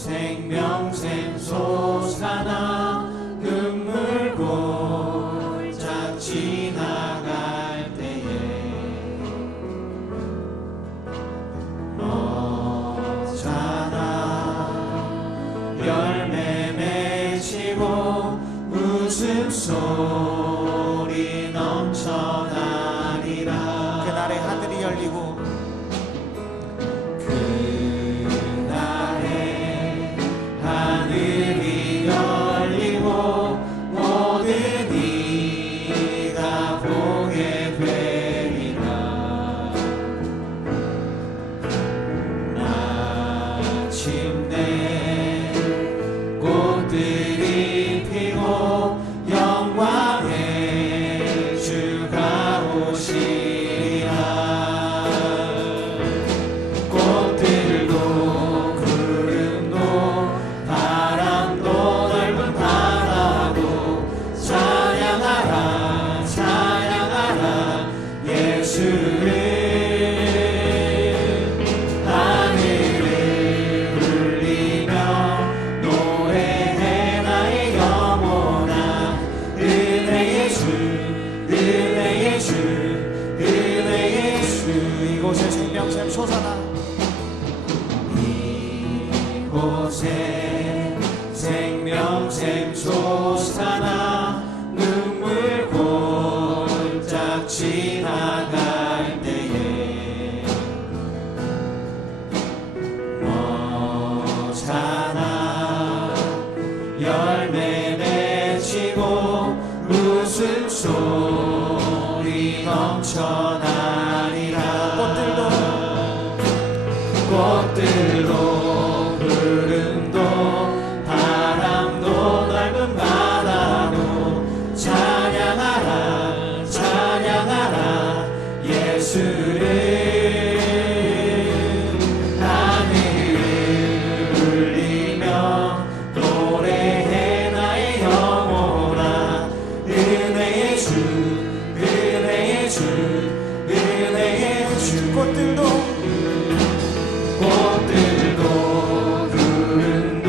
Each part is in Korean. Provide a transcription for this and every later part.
생명샘 솟아나 눈물 골짝 지나갈 때에 너잖아 열매 맺히고 웃음소리 넘쳐나리라. 그날에 하늘이 열리고 하늘이 열리고 모든 이가 보게 되리라. 마침내 꽃들이 피고 영광의 주가 오시리라. 꽃들도 구름도 바람도 넓은 바다도 찬양하라 찬양하라 예수를. 하늘을 울리며 노래해 나의 영혼아. 은혜의 주 은혜의 주 은혜의 주. 이곳에 생명샘 솟아나 이곳에 생명샘 솟아나 눈물 골짝 지나갈 때에 너잖아 열매 맺히고 웃음소리 넘쳐나리라. 꽃들도 구름도 바람도 넓은 바다도 찬양하라 찬양하라 예수를. 하늘을 울리며 노래해 나의 영혼아. 은혜의 주 은혜의 주 은혜의 주. 꽃들도 구름도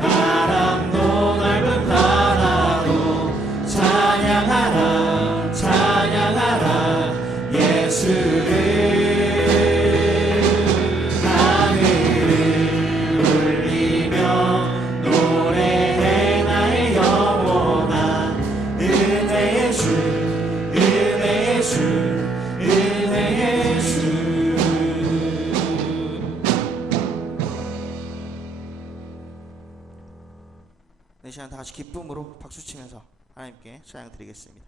바람도 넓은 바다도 찬양하라 찬양하라 예수를. 하늘을 울리며 노래해 나의 영혼아. 은혜의 주 은혜의 주 은혜의 주. 이 시간 다 같이 기쁨으로 박수치면서 하나님께 찬양 드리겠습니다.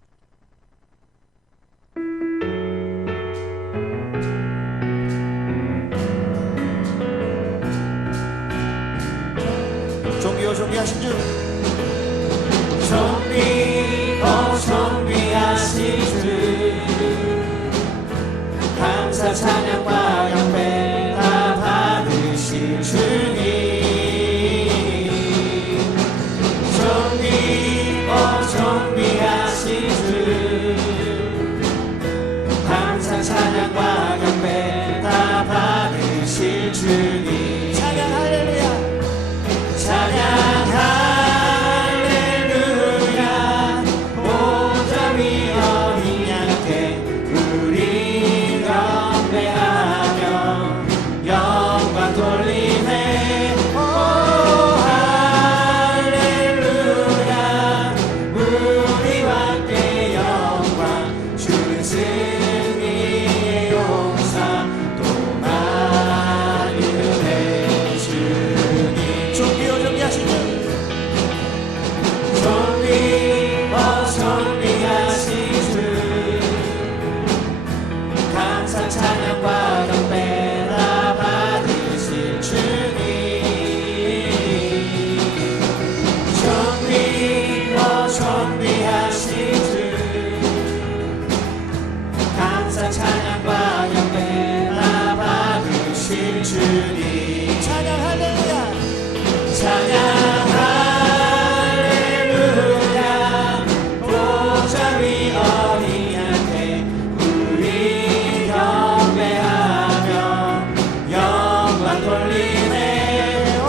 존귀요 존귀하신 주 존귀하신 주 감사 찬양과 경배 다 받으실 주님. 존귀하신 주 감사 찬양과 경배 다 받으실 주님. 찬양 할렐루야 찬양 할렐루야. 보좌 위 어린 양께 우리 경배하며 영광 돌리네. 오 할렐루야. 우리와 함께 영광 주는 승리의 용사 또 많이 은혜 주님. 존귀요 존귀하신 주 존귀하신 주 감사 찬양과 경배 다 받으실 주님. 존귀하신 주 감사 찬양과 경배 다 받으실 주님. 찬양 할렐루야 찬양 할렐루야. 보좌 위 어린 양께 우리 경배하며 영광 돌리네. 오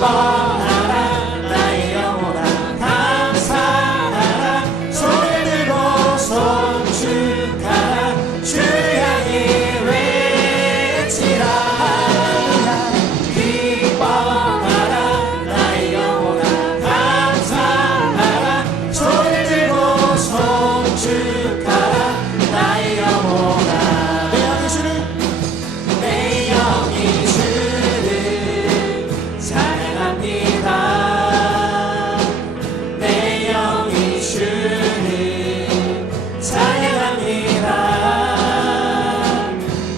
기뻐하라 나의 영혼아 감사하라 손을 들고 송축하라 주를 향해 외치라 기뻐하라 나의 영혼아 감사하라 손을 들고 송축하라 나의 영혼아 내 영이 주를 찬양합니다 내 영이 주를 찬양합니다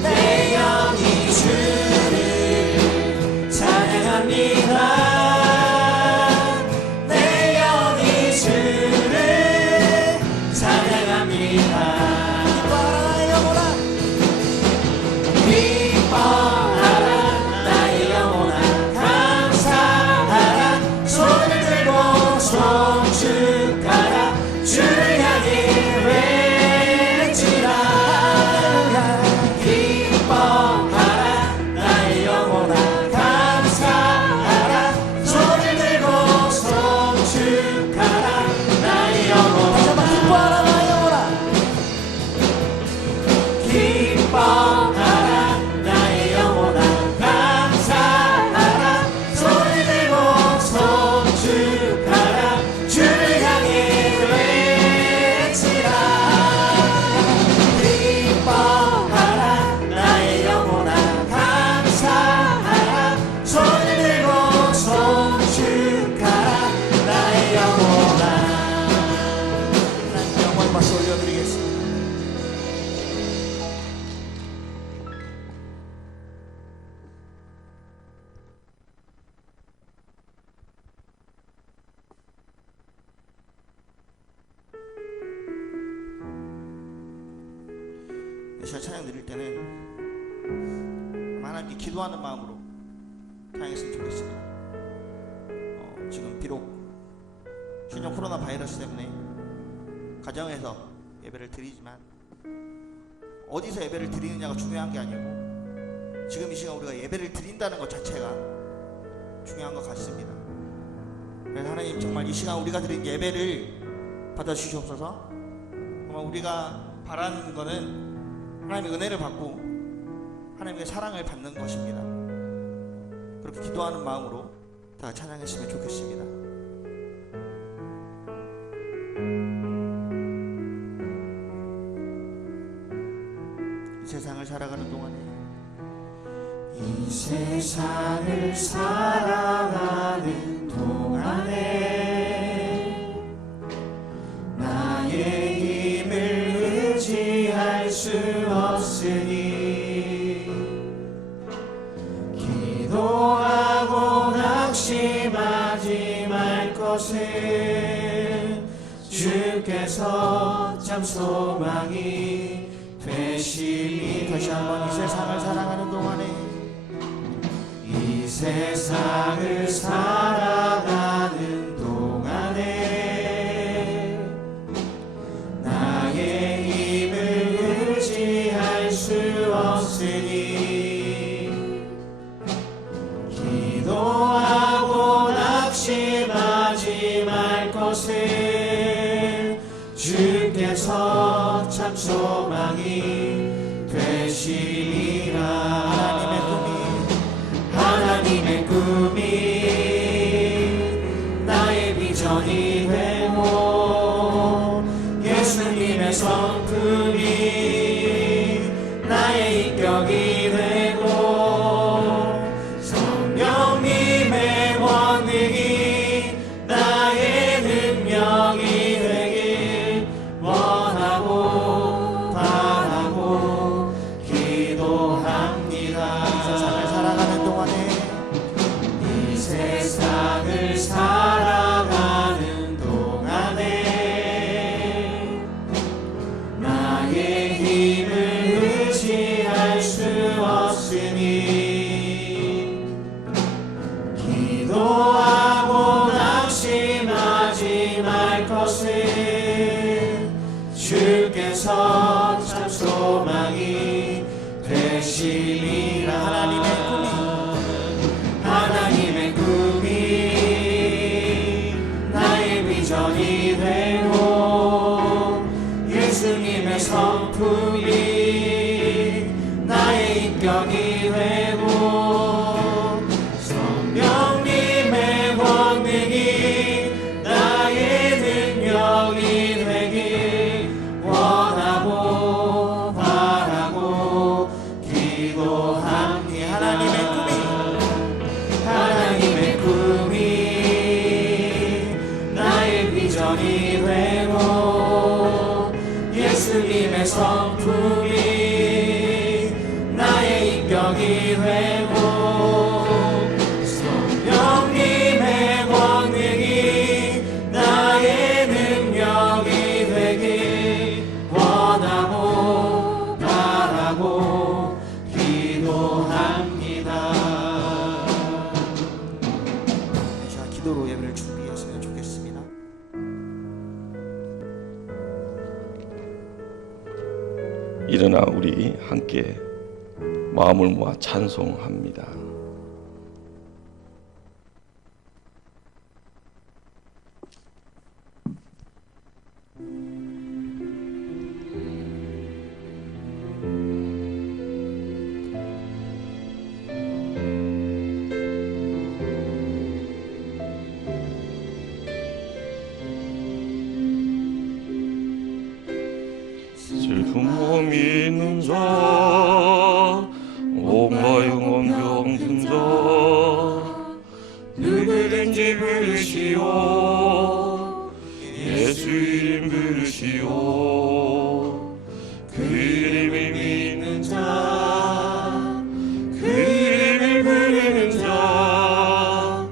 내 영이 주를 찬양합니다 내 영이 주를 찬양합니다 기뻐하라 나의 영혼아 감사하라 손을 들고 송축하라 주를 향해 외치라 기뻐하라 나의 영혼아 감사하라 손을 들고 송축하라 나의 영혼아 기뻐하라 나의 영혼아 기뻐하라 나의 영혼아 감사하라 손을 들고 송축하라 주를 향해 외치라 기뻐하라 나의 영혼아 감사하라 손을 들고 송축하라 나의 영혼아 하나님 영광 박수 올려드리겠습니다. 제가 찬양 드릴 때는 하나님께 기도하는 마음으로 찬양했으면 좋겠습니다. 지금 비록 신종 코로나 바이러스 때문에 가정에서 예배를 드리지만 어디서 예배를 드리느냐가 중요한 게 아니고 지금 이 시간 우리가 예배를 드린다는 것 자체가 중요한 것 같습니다. 그래서 하나님 정말 이 시간 우리가 드린 예배를 받아주시옵소서. 정말 우리가 바라는 것은 하나님의 은혜를 받고 하나님의 사랑을 받는 것입니다. 그렇게 기도하는 마음으로 다 찬양했으면 좋겠습니다. 이 세상을 살아가는 동안에 이 세상을 살아가는 동안에 나의 힘을 의지할 수 없으니 기도하고 낙심하지 말 것은 주께서 참 소망이 되시리라. 다시 한번 이 세상을 살아가는 동안에 이 세상을 살아가는 동안에 나의 힘을 의지할 수 없으니 기도하고 낙심하지 말 것은 주께서 참 소망이 되시리라. 하나님의 꿈이 나의 비전이 되고 예수님의 성품이 나의 인격이 되고 성령님의 권능이 나의 능력이 되길 원하고 바라고 기도합니다. 세상을 살아가는 동안에 이 세상을 살아가는 동안에 기도로 예배를 준비했으면 좋겠습니다. 일어나 우리 함께 마음을 모아 찬송합니다. 슬픔 믿는 자 옥마 영원 병든 자 누구든지 부르시오 예수 이름 부르시오 그 이름을 믿는 자 그 이름을 부르는 자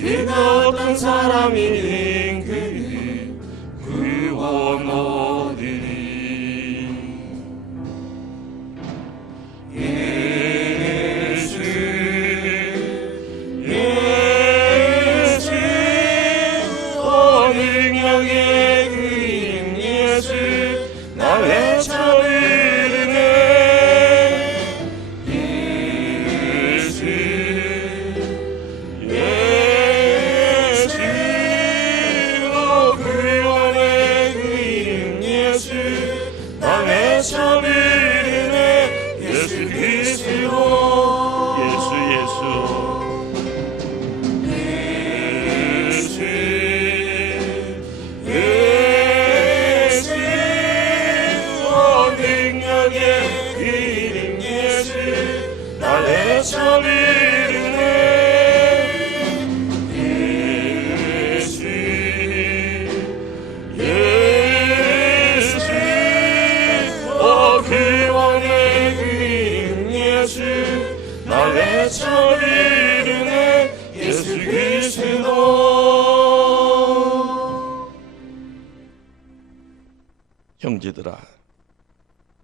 그가 어떤 사람이든 그 구원 얻으리 형제들아,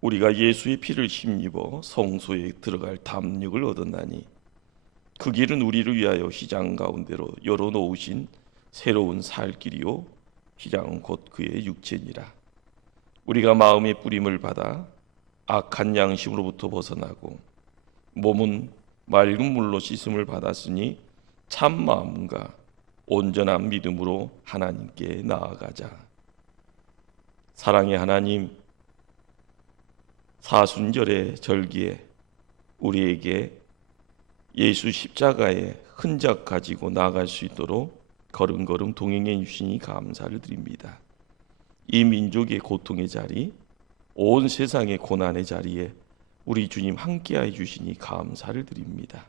우리가 예수의 피를 힘입어 성소에 들어갈 담력을 얻었나니 그 길은 우리를 위하여 휘장 가운데로 열어놓으신 새로운 살 길이요 휘장은 곧 그의 육체니라. 우리가 마음의 뿌림을 받아 악한 양심으로부터 벗어나고 몸은 맑은 물로 씻음을 받았으니 참 마음과 온전한 믿음으로 하나님께 나아가자. 사랑의 하나님, 사순절의 절기에 우리에게 예수 십자가의 흔적 가지고 나아갈 수 있도록 걸음걸음 동행해 주시니 감사를 드립니다. 이 민족의 고통의 자리, 온 세상의 고난의 자리에 우리 주님 함께해 주시니 감사를 드립니다.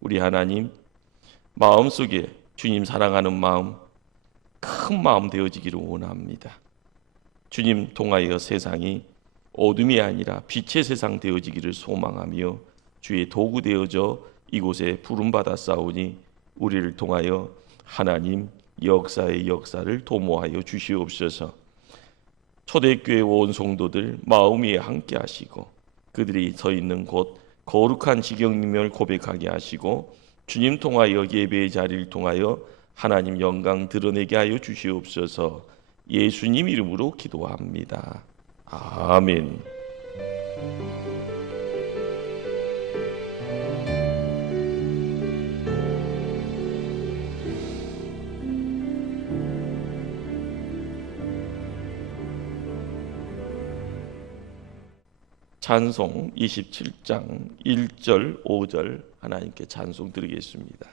우리 하나님, 마음속에 주님 사랑하는 마음, 큰 마음 되어지기를 원합니다. 주님 통하여 세상이 어둠이 아니라 빛의 세상 되어지기를 소망하며 주의 도구 되어져 이곳에 부름받아 싸우니 우리를 통하여 하나님 역사의 역사를 도모하여 주시옵소서. 초대교회 온 성도들 마음 위에 함께 하시고 그들이 서 있는 곳 거룩한 지경림을 고백하게 하시고 주님 통하여 예배의 자리를 통하여 하나님 영광 드러내게 하여 주시옵소서. 예수님 이름으로 기도합니다. 아멘. 찬송 27장 1절 5절 하나님께 찬송 드리겠습니다.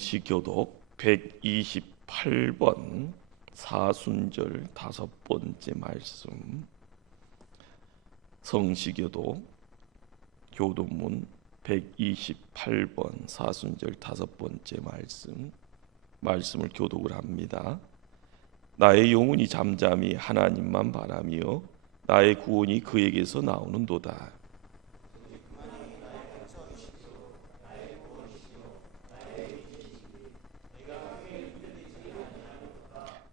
성시교독 128번 사순절 5번째 말씀. 성시교독 교독문 128번 사순절 5번째 말씀을 교독을 합니다. 나의 영혼이 잠잠히 하나님만 바라며 나의 구원이 그에게서 나오는도다.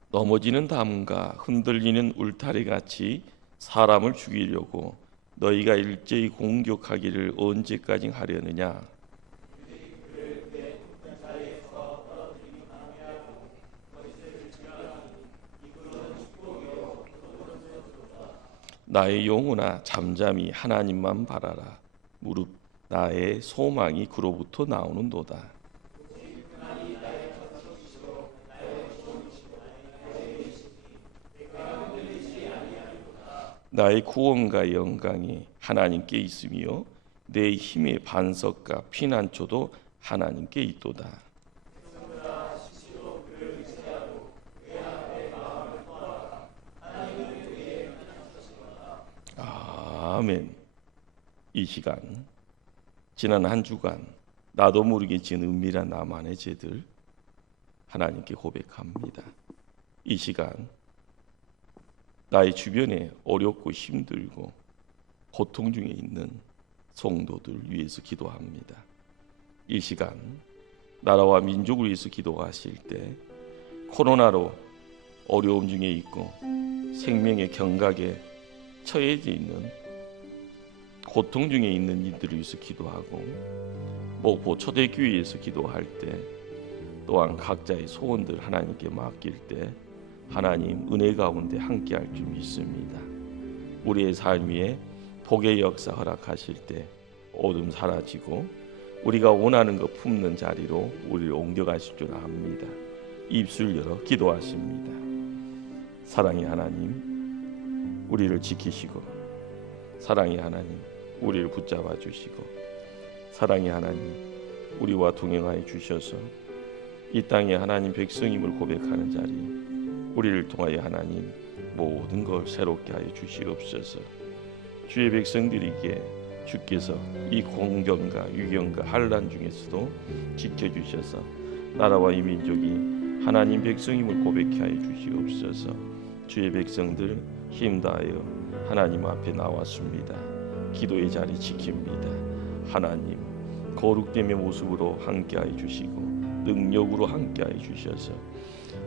넘어지는 담과 흔들리는 울타리같이 사람을 죽이려고 너희가 일제히 공격하기를 언제까지 하려느냐? 나의 영혼아 잠잠히 하나님만 바라라. 무릇 나의 소망이 그로부터 나오는도다. 나의 구원과 영광이 하나님께 있으며 내 힘의 반석과 피난처도 하나님께 있도다. 아멘. 이 시간 지난 한 주간 나도 모르게 지은 은밀한 나만의 죄들 하나님께 고백합니다. 이 시간 나의 주변에 어렵고 힘들고 고통 중에 있는 성도들 위해서 기도합니다. 이 시간 나라와 민족을 위해서 기도하실 때 코로나로 어려움 중에 있고 생명의 경각에 처해져 있는 고통 중에 있는 이들을 위해서 기도하고 목포 초대교회에서 기도할 때 또한 각자의 소원들 하나님께 맡길 때 하나님 은혜 가운데 함께할 줄 믿습니다. 우리의 삶 위에 복의 역사 허락하실 때 어둠 사라지고 우리가 원하는 것 품는 자리로 우리를 옮겨가실 줄 압니다. 입술 열어 기도하십니다. 사랑의 하나님, 우리를 지키시고 사랑의 하나님, 우리를 붙잡아 주시고 사랑의 하나님, 우리와 동행하여 주셔서 이 땅에 하나님 백성임을 고백하는 자리 우리를 통하여 하나님 모든 걸 새롭게 하여 주시옵소서. 주의 백성들에게 주께서 이 공경과 유경과 환난 중에서도 지켜주셔서 나라와 이 민족이 하나님 백성임을 고백해 하여 주시옵소서. 주의 백성들 힘다하여 하나님 앞에 나왔습니다. 기도의 자리 지킵니다. 하나님 거룩됨의 모습으로 함께하여 주시고 능력으로 함께하여 주셔서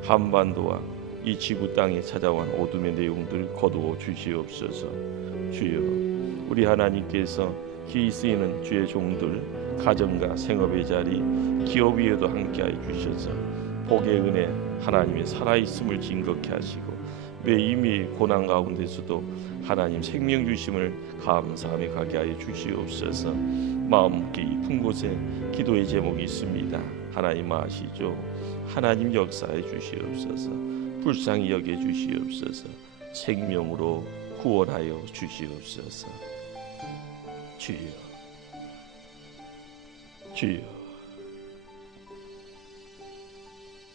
한반도와 이 지구 땅에 찾아온 어둠의 내용들 거두어 주시옵소서. 주여, 우리 하나님께서 기 쓰이는 주의 종들 가정과 생업의 자리 기업 위에도 함께하여 주셔서 복의 은혜 하나님의 살아있음을 증거케 하시고 매일매일 고난 가운데서도 하나님 생명 주심을 감사하며 가게 하여 주시옵소서. 마음 깊은 곳에 기도의 제목이 있습니다. 하나님 아시죠? 하나님 역사해 주시옵소서. 불쌍히 여겨 주시옵소서. 생명으로 구원하여 주시옵소서. 주여, 주여,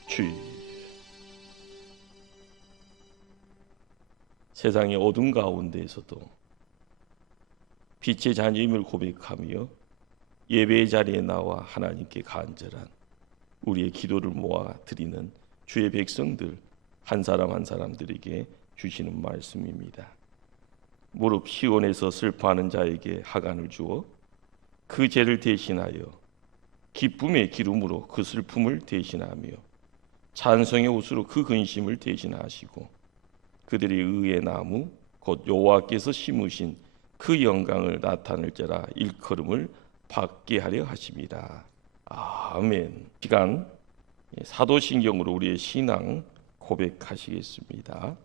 주여. 세상의 어둠 가운데에서도 빛의 자녀임을 고백하며 예배의 자리에 나와 하나님께 간절한 우리의 기도를 모아 드리는 주의 백성들 한 사람 한 사람들에게 주시는 말씀입니다. 무릎 시온에서 슬퍼하는 자에게 하간을 주어 그 죄를 대신하여 기쁨의 기름으로 그 슬픔을 대신하며 찬송의 옷으로 그 근심을 대신하시고 그들이 의의 나무 곧 여호와께서 심으신 그 영광을 나타낼자라 일컬음을 받게 하려 하심이라. 아멘. 시간 사도신경으로 우리의 신앙 고백하시겠습니다.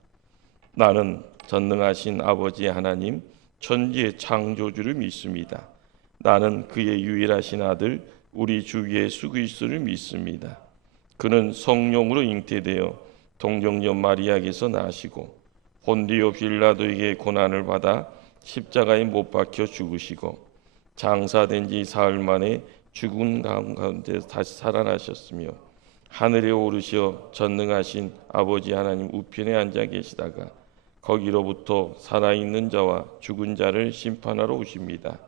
나는 전능하신 아버지 하나님 천지의 창조주를 믿습니다. 나는 그의 유일하신 아들 우리 주 예수 그리스도를 믿습니다. 그는 성령으로 잉태되어 동정녀 마리아에게서 나시고 본디오 빌라도에게 고난을 받아 십자가에 못 박혀 죽으시고 장사된 지 사흘 만에 죽은 가운데 다시 살아나셨으며 하늘에 오르시어 전능하신 아버지 하나님 우편에 앉아 계시다가 거기로부터 살아있는 자와 죽은 자를 심판하러 오십니다.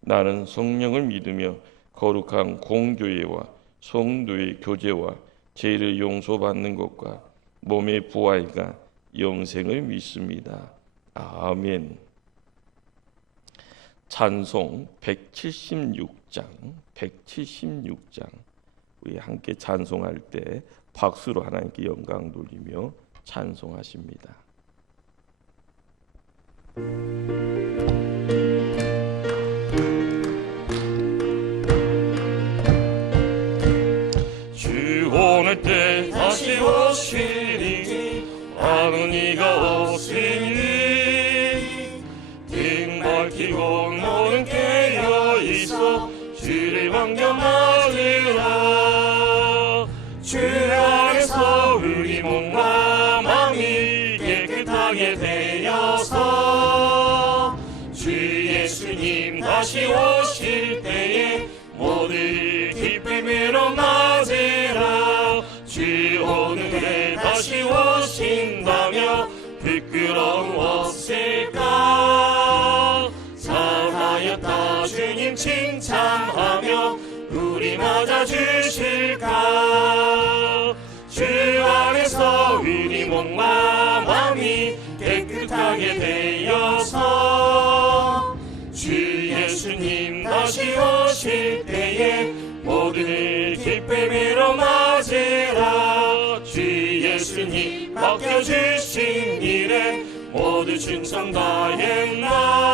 나는 성령을 믿으며 거룩한 공교회와 성도의 교제와 죄를 용서받는 것과 몸의 부활과 영생을 믿습니다. 아멘. 찬송 176장 우리 함께 찬송할 때 박수로 하나님께 영광 돌리며 찬송하십니다. 주 오늘 때 다시 오시리 아는 이가 오시니 등 밝히고 너는 깨어 있어 주를 반겨 맞으라. 주 안에서 우리 몸과 마음이 깨끗하게 되어서 주 예수님 다시 오실 때에 모두 기쁨으로 맞으라. 주 오늘에 다시 오신다며 부끄러웠을까. 잘하였다 주님 칭찬하며 우리 맞아주실까. 주 안에서 우리 몸과 마음이 깨끗하게 되어서 주 예수님 다시 오실 때에 모두 기쁨으로 맞으라. 주 예수님 맡겨주신 일에 모두 충성 다했나.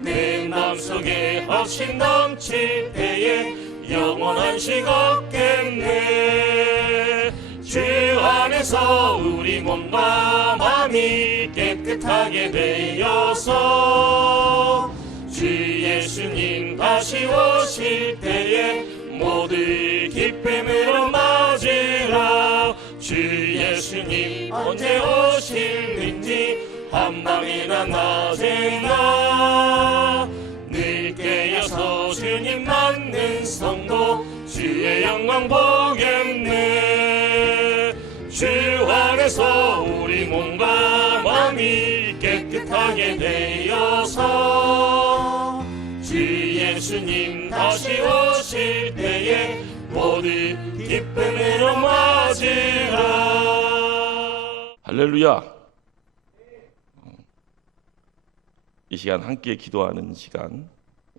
내 마음속에 확신 넘칠 때에 영원한 식 없겠네. 주 안에서 우리 몸과 마음이 깨끗하게 되어서 주 예수님 다시 오실 때에 모두 기쁨으로 맞으라. 주 예수님 언제 오실는지 한밤이나 낮에나 늘 깨어서 주님 맞는 성도 주의 영광 보겠네. 주 안에서 우리 몸과 마음이 깨끗하게 되어서 주 예수님 다시 오실 때에 모두 기쁨으로 맞으라. 할렐루야. 이 시간 함께 기도하는 시간,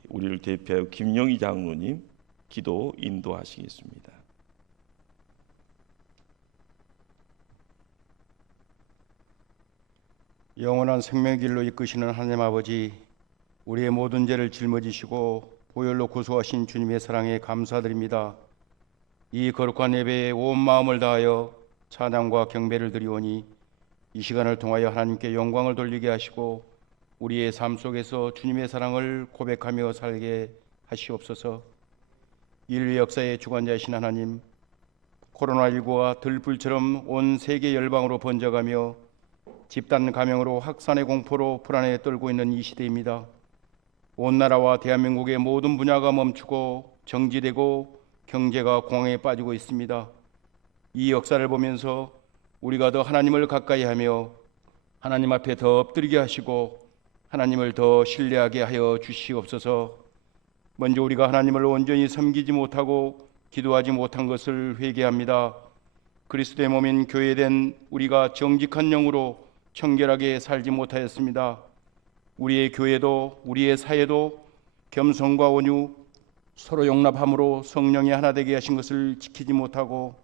우리를 대표하여 김영희 장로님 기도 인도하시겠습니다. 영원한 생명의 길로 이끄시는 하나님 아버지, 우리의 모든 죄를 짊어지시고 보혈로 고소하신 주님의 사랑에 감사드립니다. 이 거룩한 예배에 온 마음을 다하여 찬양과 경배를 드리오니 이 시간을 통하여 하나님께 영광을 돌리게 하시고 우리의 삶 속에서 주님의 사랑을 고백하며 살게 하시옵소서. 인류 역사의 주관자이신 하나님, 코로나19가 들불처럼 온 세계 열방으로 번져가며 집단 감염으로 확산의 공포로 불안에 떨고 있는 이 시대입니다. 온 나라와 대한민국의 모든 분야가 멈추고 정지되고 경제가 공황에 빠지고 있습니다. 이 역사를 보면서 우리가 더 하나님을 가까이 하며 하나님 앞에 더 엎드리게 하시고 하나님을 더 신뢰하게 하여 주시옵소서. 먼저 우리가 하나님을 온전히 섬기지 못하고 기도하지 못한 것을 회개합니다. 그리스도의 몸인 교회된 우리가 정직한 영으로 청결하게 살지 못하였습니다. 우리의 교회도 우리의 사회도 겸손과 온유, 서로 용납함으로 성령이 하나 되게 하신 것을 지키지 못하고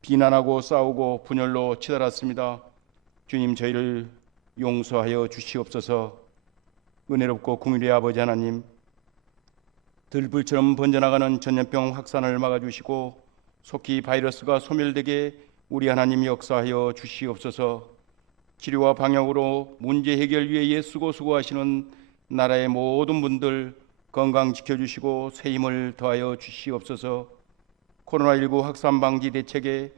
비난하고 싸우고 분열로 치달았습니다. 주님, 저희를 용서하여 주시옵소서. 은혜롭고 긍휼의 아버지 하나님, 들불처럼 번져나가는 전염병 확산을 막아주시고 속히 바이러스가 소멸되게 우리 하나님 역사하여 주시옵소서. 치료와 방역으로 문제 해결 위에 애쓰고 수고하시는 나라의 모든 분들 건강 지켜주시고 새 힘을 더하여 주시옵소서. 코로나19 확산 방지 대책에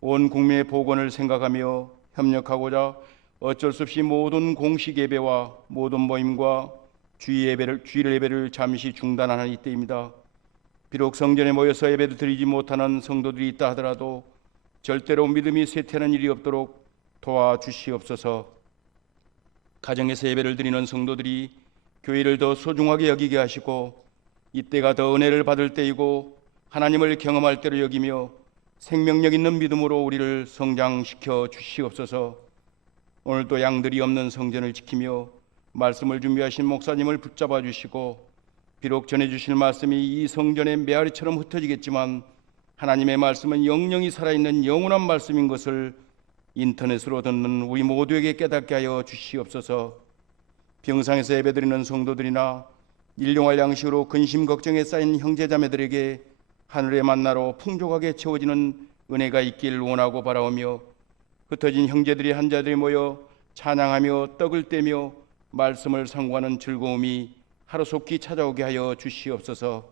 온 국민의 보건을 생각하며 협력하고자 어쩔 수 없이 모든 공식 예배와 모든 모임과 주일 예배를 잠시 중단하는 이때입니다. 비록 성전에 모여서 예배를 드리지 못하는 성도들이 있다 하더라도 절대로 믿음이 쇠퇴하는 일이 없도록 도와주시옵소서. 가정에서 예배를 드리는 성도들이 교회를 더 소중하게 여기게 하시고 이때가 더 은혜를 받을 때이고 하나님을 경험할 때로 여기며 생명력 있는 믿음으로 우리를 성장시켜 주시옵소서. 오늘도 양들이 없는 성전을 지키며 말씀을 준비하신 목사님을 붙잡아 주시고 비록 전해주실 말씀이 이 성전의 메아리처럼 흩어지겠지만 하나님의 말씀은 영영이 살아있는 영원한 말씀인 것을 인터넷으로 듣는 우리 모두에게 깨닫게 하여 주시옵소서. 병상에서 예배드리는 성도들이나 일용할 양식으로 근심 걱정에 쌓인 형제자매들에게 하늘의 만나로 풍족하게 채워지는 은혜가 있길 원하고 바라오며 흩어진 형제들이 한자리에 모여 찬양하며 떡을 떼며 말씀을 상고하는 즐거움이 하루속히 찾아오게 하여 주시옵소서.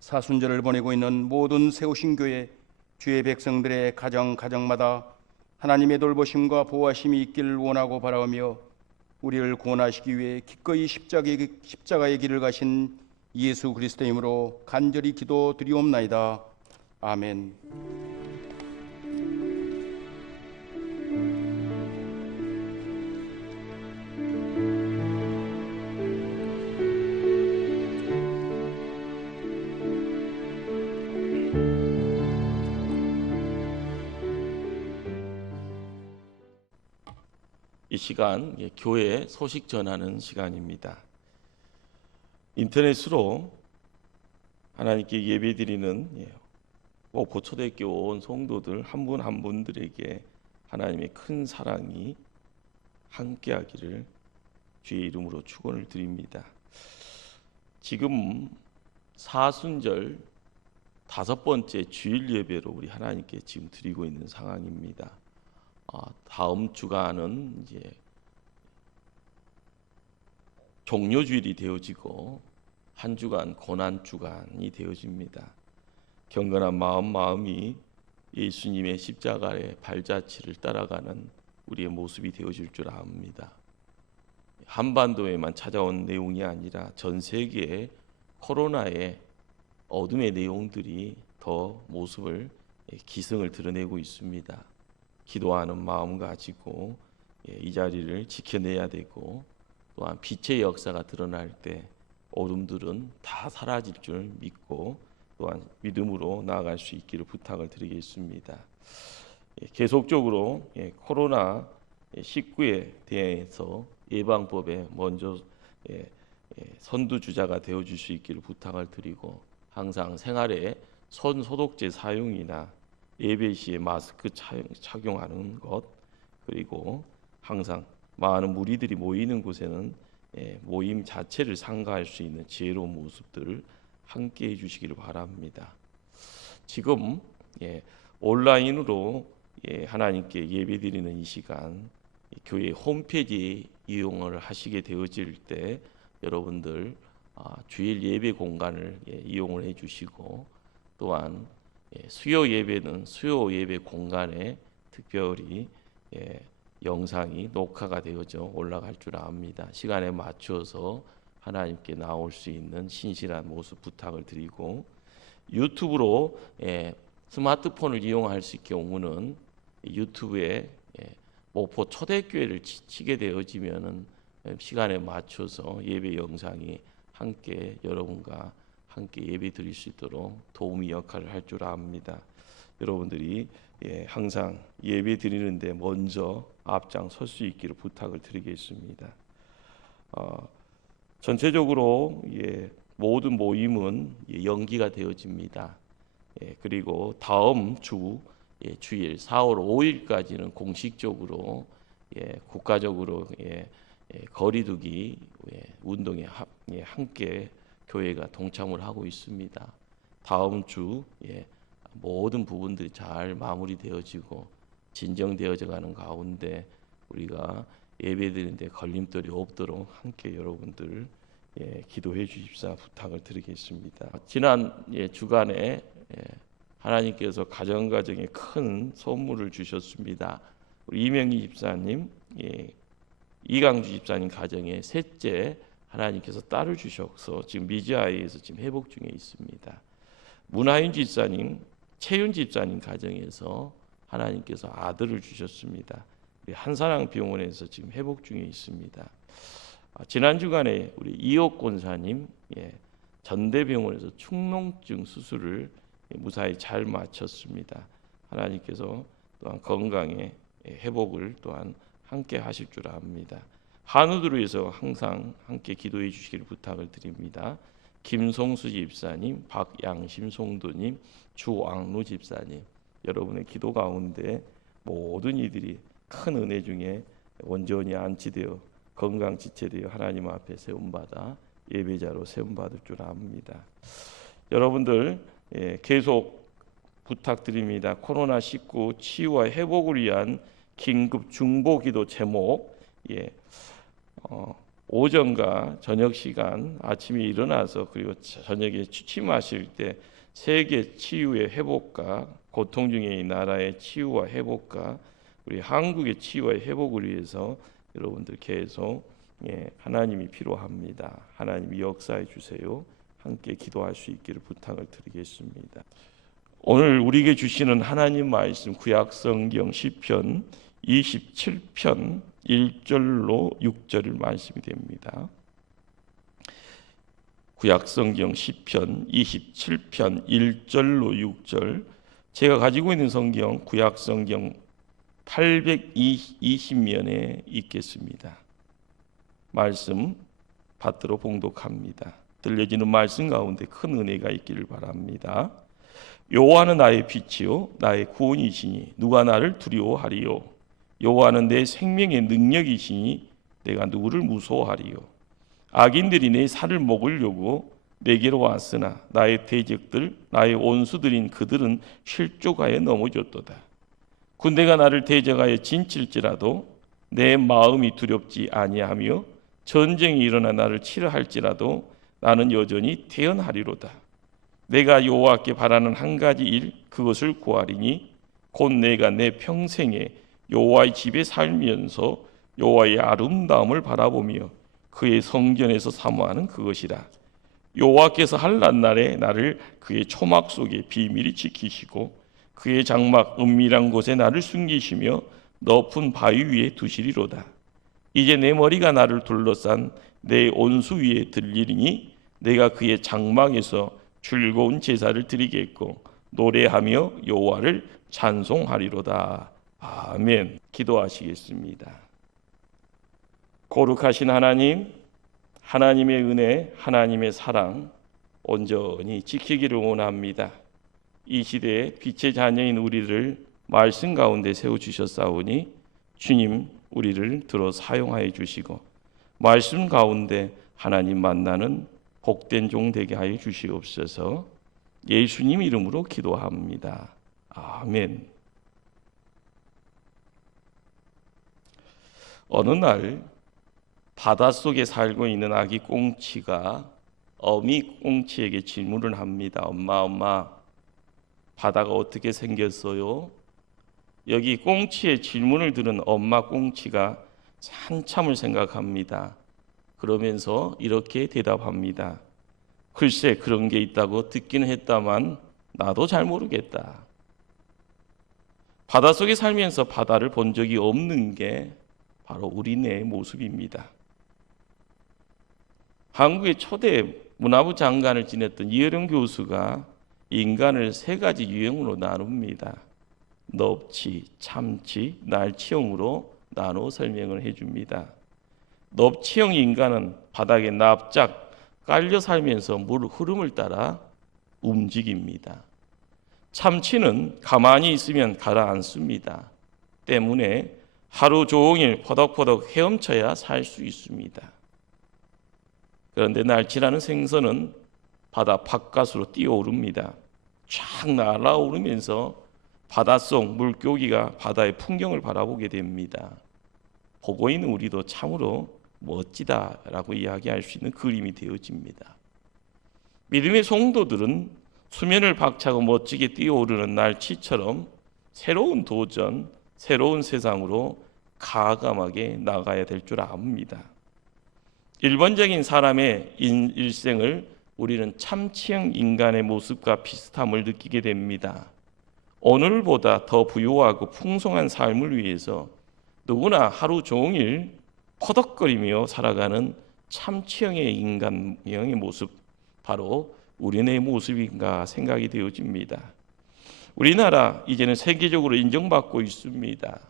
사순절을 보내고 있는 모든 세우신 교회 주의 백성들의 가정마다 하나님의 돌보심과 보호하심이 있기를 원하고 바라오며 우리를 구원하시기 위해 기꺼이 십자가의 길을 가신 예수 그리스도의 이름으로 간절히 기도드리옵나이다. 아멘. 이 시간 교회 소식 전하는 시간입니다. 인터넷으로 하나님께 예배드리는 보초대교 온 성도들 한 분 한 분들에게 하나님의 큰 사랑이 함께하기를 주의 이름으로 축원을 드립니다. 지금 사순절 5번째 주일 예배로 우리 하나님께 지금 드리고 있는 상황입니다. 다음 주간은 이제 종료주일이 되어지고 한 주간 고난 주간이 되어집니다. 경건한 마음이 예수님의 십자가의 발자취를 따라가는 우리의 모습이 되어질 줄 압니다. 한반도에만 찾아온 내용이 아니라 전 세계의 코로나의 어둠의 내용들이 더 모습을 기승을 드러내고 있습니다. 기도하는 마음 가지고 이 자리를 지켜내야 되고 또한 빛의 역사가 드러날 때 어둠들은 다 사라질 줄 믿고 또한 믿음으로 나아갈 수 있기를 부탁을 드리겠습니다. 계속적으로 코로나 19에 대해서 예방법에 먼저 선두주자가 되어줄 수 있기를 부탁을 드리고 항상 생활에 손 소독제 사용이나 예배 시에 마스크 착용하는 것, 그리고 항상 많은 무리들이 모이는 곳에는 모임 자체를 삼가할 수 있는 지혜로운 모습들을 함께 해주시기를 바랍니다. 지금 온라인으로 하나님께 예배드리는 이 시간 교회 홈페이지 이용을 하시게 되어질 때 여러분들 주일 예배 공간을 이용을 해주시고 또한 수요 예배는 수요 예배 공간에 특별히 영상이 녹화가 되어져 올라갈 줄 압니다. 시간에 맞춰서 하나님께 나올 수 있는 신실한 모습 부탁을 드리고 유튜브로 스마트폰을 이용할 수 있게 경우는 유튜브에 목포 초대교회를 치게 되어지면은 시간에 맞춰서 예배 영상이 함께 여러분과 함께 예배 드릴 수 있도록 도우미 역할을 할 줄 압니다. 여러분들이 항상 예배 드리는데 먼저 앞장 설 수 있기를 부탁을 드리겠습니다. 전체적으로 모든 모임은 연기가 되어집니다. 그리고 다음 주 주일 4월 5일까지는 공식적으로 국가적으로 거리두기 운동에 함께 교회가 동참을 하고 있습니다. 다음 주 모든 부분들이 잘 마무리되어지고 진정되어져 가는 가운데 우리가 예배드리는데 걸림돌이 없도록 함께 여러분들 기도해 주십사 부탁을 드리겠습니다. 지난 주간에 하나님께서 가정가정에 큰 선물을 주셨습니다. 우리 이명희 집사님, 이강주 집사님 가정에 셋째 하나님께서 딸을 주셔서 지금 미지아이에서 지금 회복 중에 있습니다. 문하윤 집사님, 채윤 집사님 가정에서 하나님께서 아들을 주셨습니다. 한사랑 병원에서 지금 회복 중에 있습니다. 지난 주간에 우리 이옥 권사님 전대병원에서 축농증 수술을 무사히 잘 마쳤습니다. 하나님께서 또한 건강에 회복을 또한 함께 하실 줄 압니다. 한우들을 위해서 항상 함께 기도해 주시기를 부탁을 드립니다. 김송수 집사님, 박양심 송도님, 주왕루 집사님, 여러분의 기도 가운데 모든 이들이 큰 은혜 중에 온전히 안치되어 건강 지체되어 하나님 앞에 세움받아 예배자로 세움받을 줄 압니다. 여러분들 계속 부탁드립니다. 코로나19 치유와 회복을 위한 긴급 중보기도 제목, 오전과 저녁 시간 아침에 일어나서 그리고 저녁에 취침하실 때 세계 치유의 회복과 고통 중에 이 나라의 치유와 회복과 우리 한국의 치유와 회복을 위해서 여러분들 계속 하나님이 필요합니다. 하나님이 역사해 주세요. 함께 기도할 수 있기를 부탁을 드리겠습니다. 오늘 우리에게 주시는 하나님 말씀 구약성경 시편 27편 1절로 6절을 말씀이 됩니다. 구약성경 시편 27편 1절로 6절, 제가 가지고 있는 성경 구약성경 820면에 있겠습니다. 말씀 받들어 봉독합니다. 들려지는 말씀 가운데 큰 은혜가 있기를 바랍니다. 여호와는 나의 빛이요 나의 구원이시니 누가 나를 두려워하리요. 여호와는 내 생명의 능력이시니 내가 누구를 무서워하리요. 악인들이 내 살을 먹으려고 내게로 왔으나 나의 대적들 나의 온수들인 그들은 실족하여 넘어졌도다. 군대가 나를 대적하여 진칠지라도 내 마음이 두렵지 아니하며 전쟁이 일어나 나를 치려 할지라도 나는 여전히 태연하리로다. 내가 여호와께 바라는 한 가지 일 그것을 구하리니 곧 내가 내 평생에 여호와의 집에 살면서 여호와의 아름다움을 바라보며 그의 성전에서 사모하는 그것이라. 여호와께서 한낱 날에 나를 그의 초막 속에 비밀히 지키시고 그의 장막 은밀한 곳에 나를 숨기시며 높은 바위 위에 두시리로다. 이제 내 머리가 나를 둘러싼 내 온수 위에 들리리니 내가 그의 장막에서 즐거운 제사를 드리겠고 노래하며 여호와를 찬송하리로다. 아멘. 기도하시겠습니다. 거룩하신 하나님, 하나님의 은혜, 하나님의 사랑 온전히 지키기를 원합니다. 이 시대에 빛의 자녀인 우리를 말씀 가운데 세워주셨사오니 주님 우리를 들어 사용하여 주시고 말씀 가운데 하나님 만나는 복된 종 되게 하여 주시옵소서. 예수님 이름으로 기도합니다. 아멘. 어느 날 바닷속에 살고 있는 아기 꽁치가 어미 꽁치에게 질문을 합니다. 엄마, 바다가 어떻게 생겼어요? 여기 꽁치의 질문을 들은 엄마 꽁치가 한참을 생각합니다. 그러면서 이렇게 대답합니다. 글쎄 그런 게 있다고 듣기는 했다만 나도 잘 모르겠다. 바닷속에 살면서 바다를 본 적이 없는 게 바로 우리네 모습입니다. 한국의 초대 문화부 장관을 지냈던 이혜령 교수가 인간을 세 가지 유형으로 나눕니다. 넙치, 참치, 날치형으로 나누어 설명을 해줍니다. 넙치형 인간은 바닥에 납작 깔려 살면서 물 흐름을 따라 움직입니다. 참치는 가만히 있으면 가라앉습니다. 때문에 하루 종일 포덕포덕 헤엄쳐야 살 수 있습니다. 그런데 날치라는 생선은 바다 바깥으로 뛰어오릅니다. 쫙 날아오르면서 바닷속 물고기가 바다의 풍경을 바라보게 됩니다. 보고 있는 우리도 참으로 멋지다라고 이야기할 수 있는 그림이 되어집니다. 믿음의 성도들은 수면을 박차고 멋지게 뛰어오르는 날치처럼 새로운 도전, 새로운 세상으로 가감하게 나가야 될 줄 압니다. 일반적인 사람의 일생을 우리는 참치형 인간의 모습과 비슷함을 느끼게 됩니다. 오늘보다 더 부유하고 풍성한 삶을 위해서 누구나 하루 종일 퍼덕거리며 살아가는 참치형의 인간형의 모습, 바로 우리네 모습인가 생각이 되어집니다. 우리나라 이제는 세계적으로 인정받고 있습니다.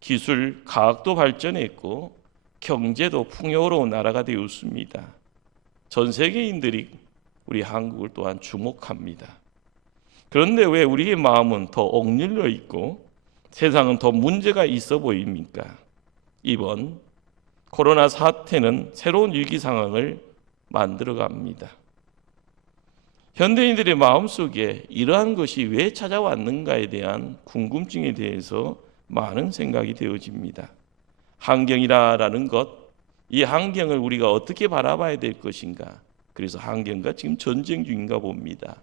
기술, 과학도 발전했고 경제도 풍요로운 나라가 되었습니다. 전 세계인들이 우리 한국을 또한 주목합니다. 그런데 왜 우리의 마음은 더 억눌려 있고 세상은 더 문제가 있어 보입니까? 이번 코로나 사태는 새로운 위기 상황을 만들어 갑니다. 현대인들의 마음속에 이러한 것이 왜 찾아왔는가에 대한 궁금증에 대해서 많은 생각이 되어집니다. 환경이라는 것, 이 환경을 우리가 어떻게 바라봐야 될 것인가? 그래서 환경과 지금 전쟁 중인가 봅니다.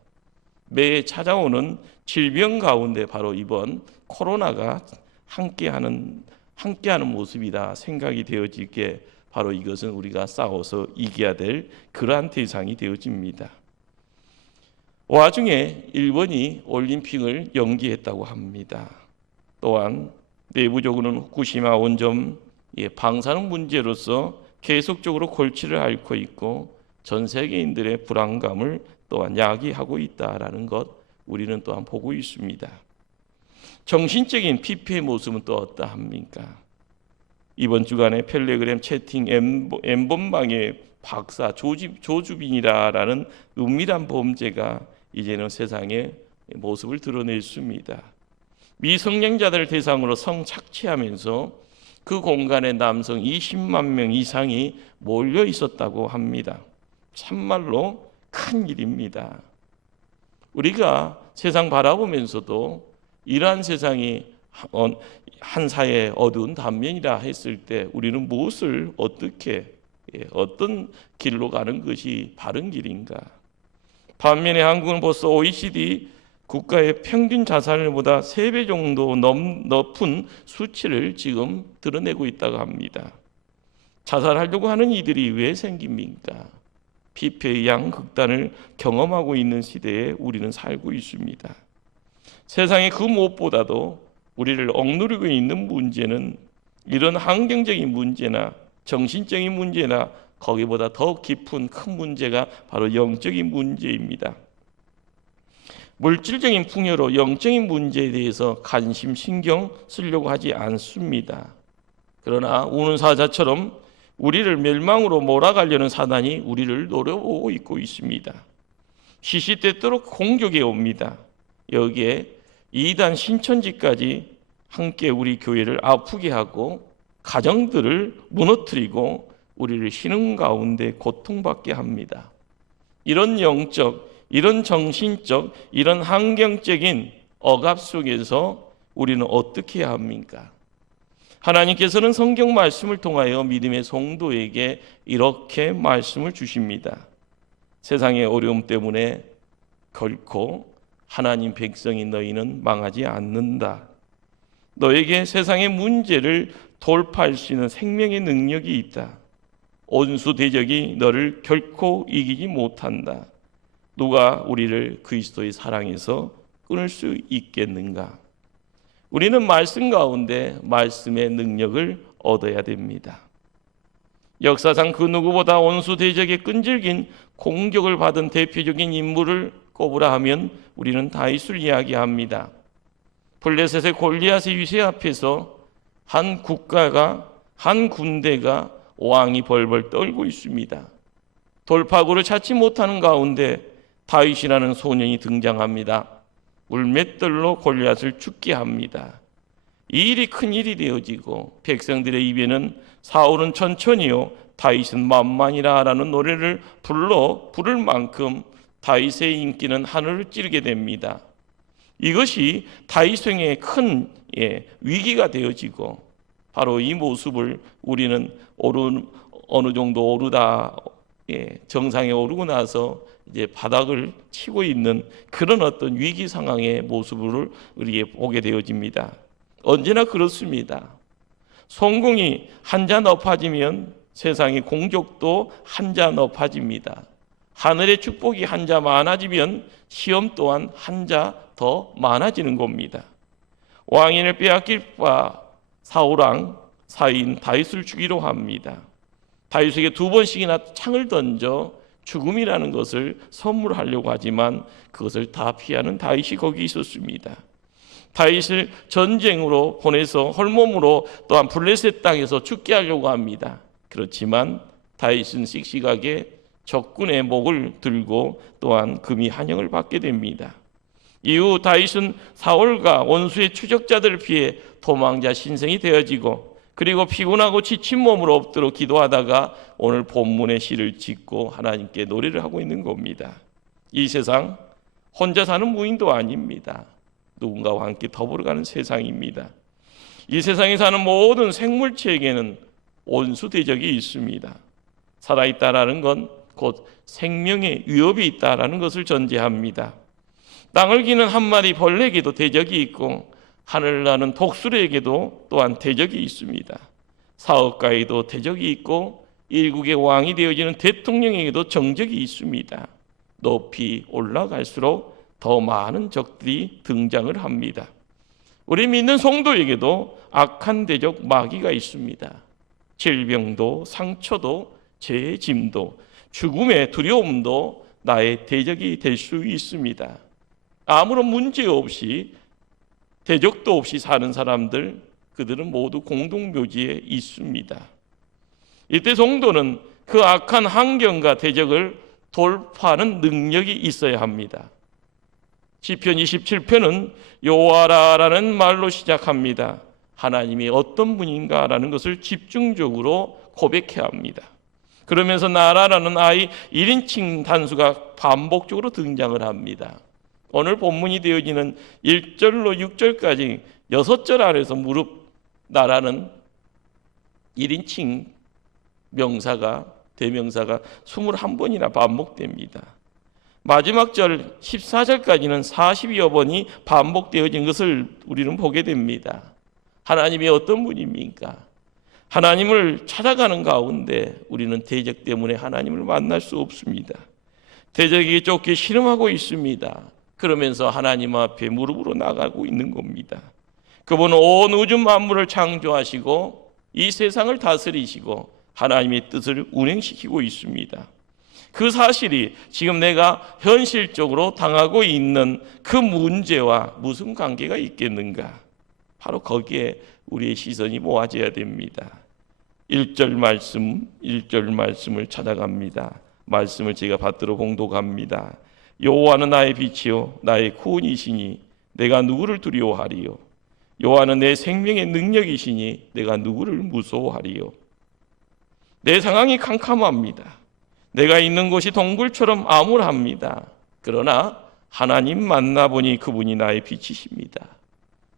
매해 찾아오는 질병 가운데 바로 이번 코로나가 함께하는 모습이다 생각이 되어지게, 바로 이것은 우리가 싸워서 이겨야 될 그러한 대상이 되어집니다. 와중에 일본이 올림픽을 연기했다고 합니다. 또한 내부적으로는 후쿠시마 원전 방사능 문제로서 계속적으로 골치를 앓고 있고 전 세계인들의 불안감을 또한 야기하고 있다라는 것, 우리는 또한 보고 있습니다. 정신적인 피폐의 모습은 또 어떠합니까? 이번 주간에 텔레그램 채팅 엠번방의 박사 조주빈이라는 은밀한 범죄가 이제는 세상의 모습을 드러냈습니다. 미성년자들을 대상으로 성착취하면서 그 공간에 남성 20만 명 이상이 몰려 있었다고 합니다. 참말로 큰 일입니다. 우리가 세상 바라보면서도 이러한 세상이 한 사회의 어두운 단면이라 했을 때 우리는 무엇을 어떤 길로 가는 것이 바른 길인가? 반면에 한국은 벌써 OECD 국가의 평균 자살률보다 3배 정도 높은 수치를 지금 드러내고 있다고 합니다. 자살하려고 하는 이들이 왜 생깁니까? 피폐의 양극단을 경험하고 있는 시대에 우리는 살고 있습니다. 세상의 그 무엇보다도 우리를 억누르고 있는 문제는 이런 환경적인 문제나 정신적인 문제나 거기보다 더 깊은 큰 문제가 바로 영적인 문제입니다. 물질적인 풍요로 영적인 문제에 대해서 관심, 신경 쓰려고 하지 않습니다. 그러나 우는 사자처럼 우리를 멸망으로 몰아가려는 사단이 우리를 노려보고 있고 있습니다. 시시때때로 공격해 옵니다. 여기에 이단 신천지까지 함께 우리 교회를 아프게 하고 가정들을 무너뜨리고 우리를 신음 가운데 고통받게 합니다. 이런 영적, 이런 정신적, 이런 환경적인 억압 속에서 우리는 어떻게 해야 합니까? 하나님께서는 성경 말씀을 통하여 믿음의 성도에게 이렇게 말씀을 주십니다. 세상의 어려움 때문에 결코 하나님 백성인 너희는 망하지 않는다. 너에게 세상의 문제를 돌파할 수 있는 생명의 능력이 있다. 온수 대적이 너를 결코 이기지 못한다. 누가 우리를 그리스도의 사랑에서 끊을 수 있겠는가? 우리는 말씀 가운데 말씀의 능력을 얻어야 됩니다. 역사상 그 누구보다 온수 대적의 끈질긴 공격을 받은 대표적인 인물을 꼽으라 하면 우리는 다윗을 이야기합니다. 블레셋의 골리앗의 위세 앞에서 한 국가가, 한 군대가 왕이 벌벌 떨고 있습니다. 돌파구를 찾지 못하는 가운데 다윗이라는 소년이 등장합니다. 물맷돌로 골리앗을 죽게 합니다. 이 일이 큰 일이 되어지고 백성들의 입에는 사울은 천천히요 다윗은 만만이라라는 노래를 부를 만큼 다윗의 인기는 하늘을 찌르게 됩니다. 이것이 다윗왕의 큰 위기가 되어지고, 바로 이 모습을 우리는 어느 정도 오르다 정상에 오르고 나서 이제 바닥을 치고 있는 그런 어떤 위기 상황의 모습을 우리에게 보게 되어집니다. 언제나 그렇습니다. 송공이 한 잔 엎어지면 세상의 공적도 한자 높아집니다. 하늘의 축복이 한자 많아지면 시험 또한 한자 더 많아지는 겁니다. 왕위를 빼앗길 바 사울왕 사위인 다윗을 죽이려 합니다. 다윗에게 2번씩이나 창을 던져 죽음이라는 것을 선물하려고 하지만 그것을 다 피하는 다윗이 거기 있었습니다. 다윗을 전쟁으로 보내서 헐몸으로 또한 블레셋 땅에서 죽게 하려고 합니다. 그렇지만 다윗은 씩씩하게 적군의 목을 들고 또한 금이 한영을 받게 됩니다. 이후 다윗은 사울과 원수의 추적자들을 피해 도망자 신생이 되어지고, 그리고 피곤하고 지친 몸으로 엎드려 기도하다가 오늘 본문의 시를 짓고 하나님께 노래를 하고 있는 겁니다. 이 세상 혼자 사는 무인도 아닙니다. 누군가와 함께 더불어가는 세상입니다. 이 세상에 사는 모든 생물체에게는 온수 대적이 있습니다. 살아있다라는 건 곧 생명의 위협이 있다라는 것을 전제합니다. 땅을 기는 한 마리 벌레에게도 대적이 있고, 하늘 나는 독수리에게도 또한 대적이 있습니다. 사업가에도 대적이 있고, 일국의 왕이 되어지는 대통령에게도 정적이 있습니다. 높이 올라갈수록 더 많은 적들이 등장을 합니다. 우리 믿는 성도에게도 악한 대적 마귀가 있습니다. 질병도 상처도 죄의 짐도 죽음의 두려움도 나의 대적이 될 수 있습니다. 아무런 문제 없이 대적도 없이 사는 사람들, 그들은 모두 공동묘지에 있습니다. 이때 성도는 그 악한 환경과 대적을 돌파하는 능력이 있어야 합니다. 시편 27편은 여호와라라는 말로 시작합니다. 하나님이 어떤 분인가라는 것을 집중적으로 고백해야 합니다. 그러면서 나라라는 아이 1인칭 단수가 반복적으로 등장을 합니다. 오늘 본문이 되어지는 1절로 6절까지 6절 아래에서 나라는 1인칭 명사가 대명사가 21번이나 반복됩니다. 마지막 절 14절까지는 40여 번이 반복되어진 것을 우리는 보게 됩니다. 하나님이 어떤 분입니까? 하나님을 찾아가는 가운데 우리는 대적 때문에 하나님을 만날 수 없습니다. 대적에게 쫓기 신음하고 있습니다. 그러면서 하나님 앞에 무릎으로 나가고 있는 겁니다. 그분은 온 우주 만물을 창조하시고 이 세상을 다스리시고 하나님의 뜻을 운행시키고 있습니다. 그 사실이 지금 내가 현실적으로 당하고 있는 그 문제와 무슨 관계가 있겠는가? 바로 거기에 우리의 시선이 모아져야 됩니다. 1절 말씀을 찾아갑니다. 말씀을 제가 받들어 봉독합니다. 여호와는 나의 빛이요 나의 구원이시니 내가 누구를 두려워하리요? 여호와는 내 생명의 능력이시니 내가 누구를 무서워하리요? 내 상황이 캄캄합니다. 내가 있는 곳이 동굴처럼 암울합니다. 그러나 하나님 만나보니 그분이 나의 빛이십니다.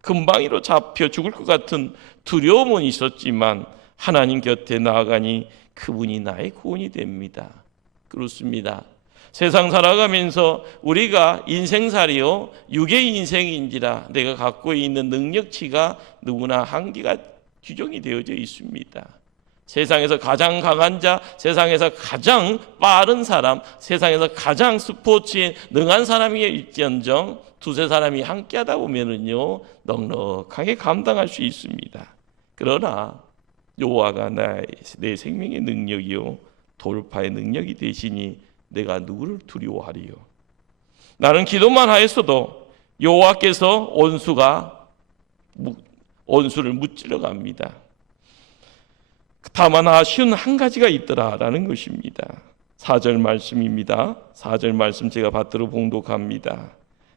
금방이로 잡혀 죽을 것 같은 두려움은 있었지만 하나님 곁에 나아가니 그분이 나의 구원이 됩니다. 그렇습니다. 세상 살아가면서 우리가 인생살이요 육의 인생인지라 내가 갖고 있는 능력치가 누구나 한계가 규정이 되어져 있습니다. 세상에서 가장 강한 자, 세상에서 가장 빠른 사람, 세상에서 가장 스포츠에 능한 사람이 일지언정 두세 사람이 함께 하다 보면은요 넉넉하게 감당할 수 있습니다. 그러나 여호와가 내 생명의 능력이요 돌파의 능력이 되시니 내가 누구를 두려워하리요? 나는 기도만 하였어도 여호와께서 원수를 무찔러 갑니다. 다만 아쉬운 한 가지가 있더라라는 것입니다. 4절 말씀입니다. 4절 말씀 제가 받들어 봉독합니다.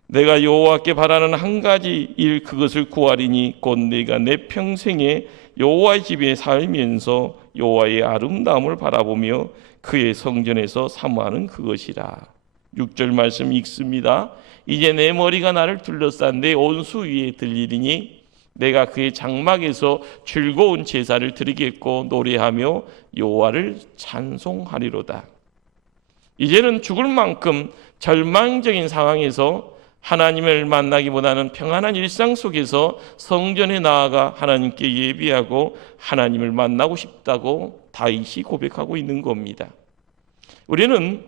내가 여호와께 바라는 한 가지 일 그것을 구하리니 곧 내가 내 평생에 여호와의 집에 살면서 여호와의 아름다움을 바라보며 그의 성전에서 사모하는 그것이라. 6절 말씀 읽습니다. 이제 내 머리가 나를 둘러싼 내 온수 위에 들리리니 내가 그의 장막에서 즐거운 제사를 드리겠고 노래하며 여호와를 찬송하리로다. 이제는 죽을 만큼 절망적인 상황에서 하나님을 만나기보다는 평안한 일상 속에서 성전에 나아가 하나님께 예비하고 하나님을 만나고 싶다고 다윗이 고백하고 있는 겁니다. 우리는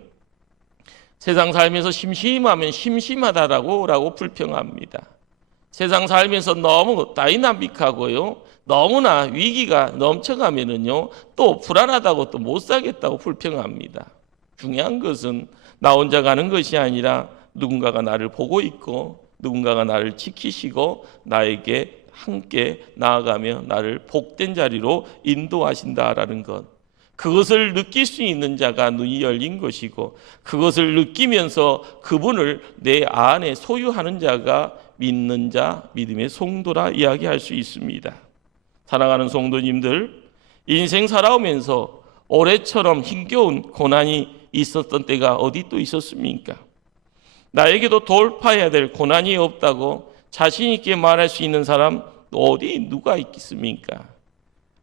세상 살면서 심심하면 심심하다라고 불평합니다. 세상 살면서 너무 다이나믹하고요, 너무나 위기가 넘쳐가면은요, 또 불안하다고 또 못 살겠다고 불평합니다. 중요한 것은 나 혼자 가는 것이 아니라 누군가가 나를 보고 있고 누군가가 나를 지키시고 나에게 함께 나아가며 나를 복된 자리로 인도하신다라는 것, 그것을 느낄 수 있는 자가 눈이 열린 것이고 그것을 느끼면서 그분을 내 안에 소유하는 자가 믿는 자, 믿음의 성도라 이야기할 수 있습니다. 사랑하는 성도님들, 인생 살아오면서 올해처럼 힘겨운 고난이 있었던 때가 어디 또 있었습니까? 나에게도 돌파해야 될 고난이 없다고 자신 있게 말할 수 있는 사람 어디 누가 있겠습니까?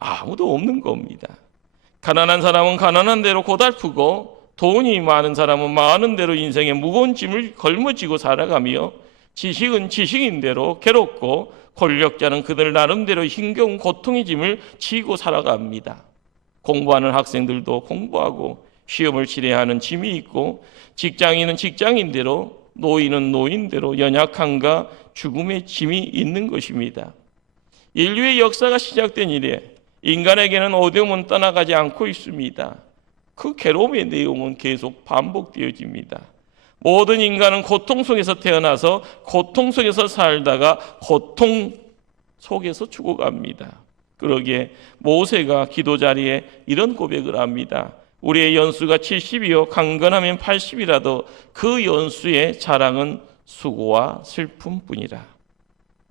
아무도 없는 겁니다. 가난한 사람은 가난한 대로 고달프고 돈이 많은 사람은 많은 대로 인생의 무거운 짐을 걸머쥐고 살아가며 지식은 지식인 대로 괴롭고 권력자는 그들 나름대로 힘겨운 고통의 짐을 지고 살아갑니다. 공부하는 학생들도 공부하고 시험을 치러야 하는 짐이 있고 직장인은 직장인대로 노인은 노인대로 연약함과 죽음의 짐이 있는 것입니다. 인류의 역사가 시작된 이래 인간에게는 어려움은 떠나가지 않고 있습니다. 그 괴로움의 내용은 계속 반복되어집니다. 모든 인간은 고통 속에서 태어나서 고통 속에서 살다가 고통 속에서 죽어갑니다. 그러기에 모세가 기도 자리에 이런 고백을 합니다. 우리의 연수가 70이요 강건하면 80이라도 그 연수의 자랑은 수고와 슬픔뿐이라.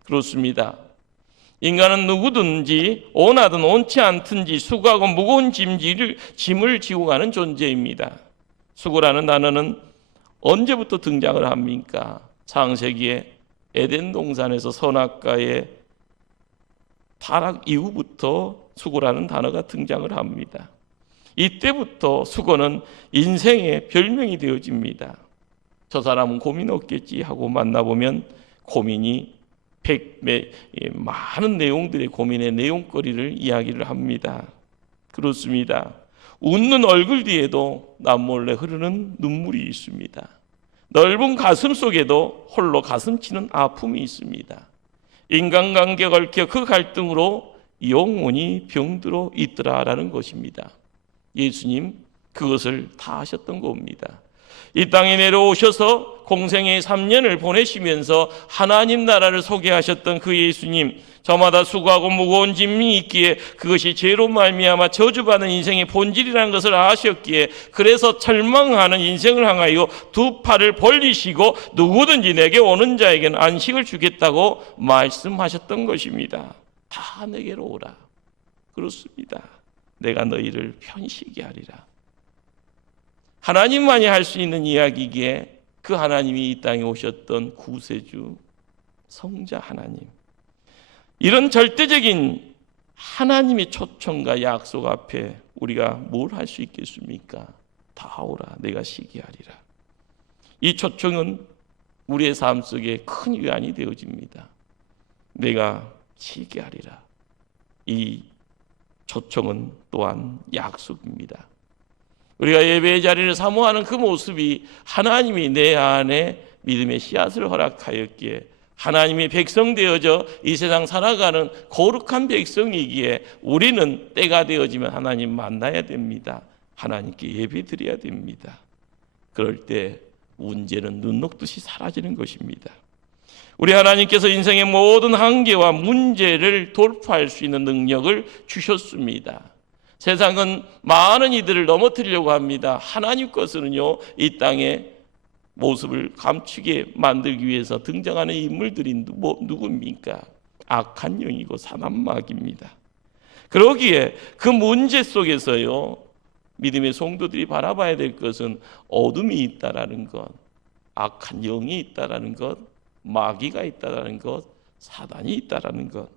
그렇습니다. 인간은 누구든지 원하든 원치 않든지 수고하고 무거운 짐을 지고 가는 존재입니다. 수고라는 단어는 언제부터 등장을 합니까? 창세기에 에덴 동산에서 선악과의 타락 이후부터 수고라는 단어가 등장을 합니다. 이때부터 수고는 인생의 별명이 되어집니다. 저 사람은 고민 없겠지 하고 만나보면 고민이 많은 내용들의 고민의 내용거리를 이야기를 합니다. 그렇습니다. 웃는 얼굴 뒤에도 남몰래 흐르는 눈물이 있습니다. 넓은 가슴 속에도 홀로 가슴 치는 아픔이 있습니다. 인간관계가 얽혀 그 갈등으로 영혼이 병들어 있더라라는 것입니다. 예수님 그것을 다 하셨던 겁니다. 이 땅에 내려오셔서 공생의 3년을 보내시면서 하나님 나라를 소개하셨던 그 예수님, 저마다 수고하고 무거운 짐이 있기에 그것이 죄로 말미암아 저주받는 인생의 본질이라는 것을 아셨기에 그래서 절망하는 인생을 향하여 두 팔을 벌리시고 누구든지 내게 오는 자에게는 안식을 주겠다고 말씀하셨던 것입니다. 다 내게로 오라. 그렇습니다. 내가 너희를 편식이 하리라. 하나님만이 할 수 있는 이야기기에 그 하나님이 이 땅에 오셨던 구세주 성자 하나님, 이런 절대적인 하나님의 초청과 약속 앞에 우리가 뭘 할 수 있겠습니까? 다 오라 내가 시기하리라. 이 초청은 우리의 삶 속에 큰 위안이 되어집니다. 내가 시기하리라. 이 초청은 또한 약속입니다. 우리가 예배의 자리를 사모하는 그 모습이 하나님이 내 안에 믿음의 씨앗을 허락하였기에 하나님의 백성 되어져 이 세상 살아가는 거룩한 백성이기에 우리는 때가 되어지면 하나님 만나야 됩니다. 하나님께 예배드려야 됩니다. 그럴 때 문제는 눈 녹듯이 사라지는 것입니다. 우리 하나님께서 인생의 모든 한계와 문제를 돌파할 수 있는 능력을 주셨습니다. 세상은 많은 이들을 넘어뜨리려고 합니다. 하나님 것은요, 이 땅에 모습을 감추게 만들기 위해서 등장하는 인물들이 누굽니까? 악한 영이고 사단마귀입니다. 그러기에 그 문제 속에서요, 믿음의 성도들이 바라봐야 될 것은 어둠이 있다라는 것, 악한 영이 있다라는 것, 마귀가 있다라는 것, 사단이 있다라는 것.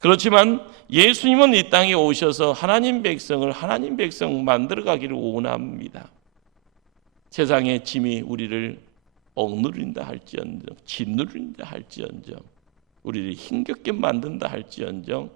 그렇지만 예수님은 이 땅에 오셔서 하나님 백성을 하나님 백성 만들어가기를 원합니다. 세상의 짐이 우리를 억누른다 할지언정, 짓누른다 할지언정, 우리를 힘겹게 만든다 할지언정,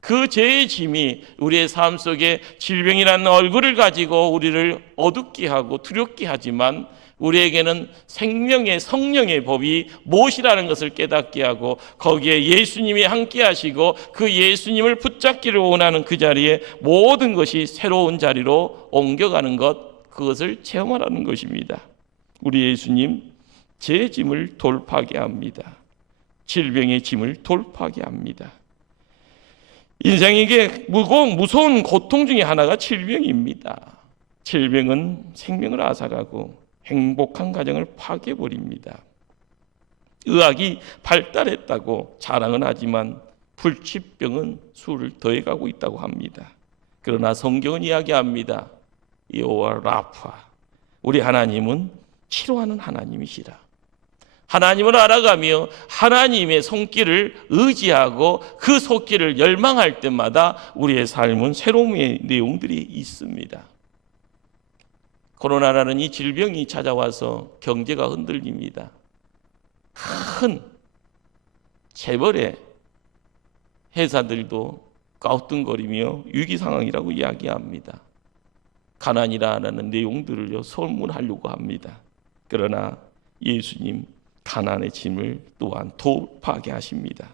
그 죄의 짐이 우리의 삶 속에 질병이라는 얼굴을 가지고 우리를 어둡게 하고 두렵게 하지만 우리에게는 생명의 성령의 법이 무엇이라는 것을 깨닫게 하고 거기에 예수님이 함께 하시고 그 예수님을 붙잡기를 원하는 그 자리에 모든 것이 새로운 자리로 옮겨가는 것, 그것을 체험하라는 것입니다. 우리 예수님 죄의 짐을 돌파하게 합니다. 질병의 짐을 돌파하게 합니다. 인생에게 무서운 고통 중에 하나가 질병입니다. 질병은 생명을 앗아가고 행복한 가정을 파괴해버립니다. 의학이 발달했다고 자랑은 하지만 불치병은 수를 더해가고 있다고 합니다. 그러나 성경은 이야기합니다. 여호와 라파, 우리 하나님은 치료하는 하나님이시라. 하나님을 알아가며 하나님의 손길을 의지하고 그 손길을 열망할 때마다 우리의 삶은 새로운 내용들이 있습니다. 코로나라는 이 질병이 찾아와서 경제가 흔들립니다. 큰 재벌의 회사들도 ቃ우뚱거리며 위기 상황이라고 이야기합니다. 가난이라는 내용들을 설문하려고 합니다. 그러나 예수님 가난의 짐을 또한 돌파하게 하십니다.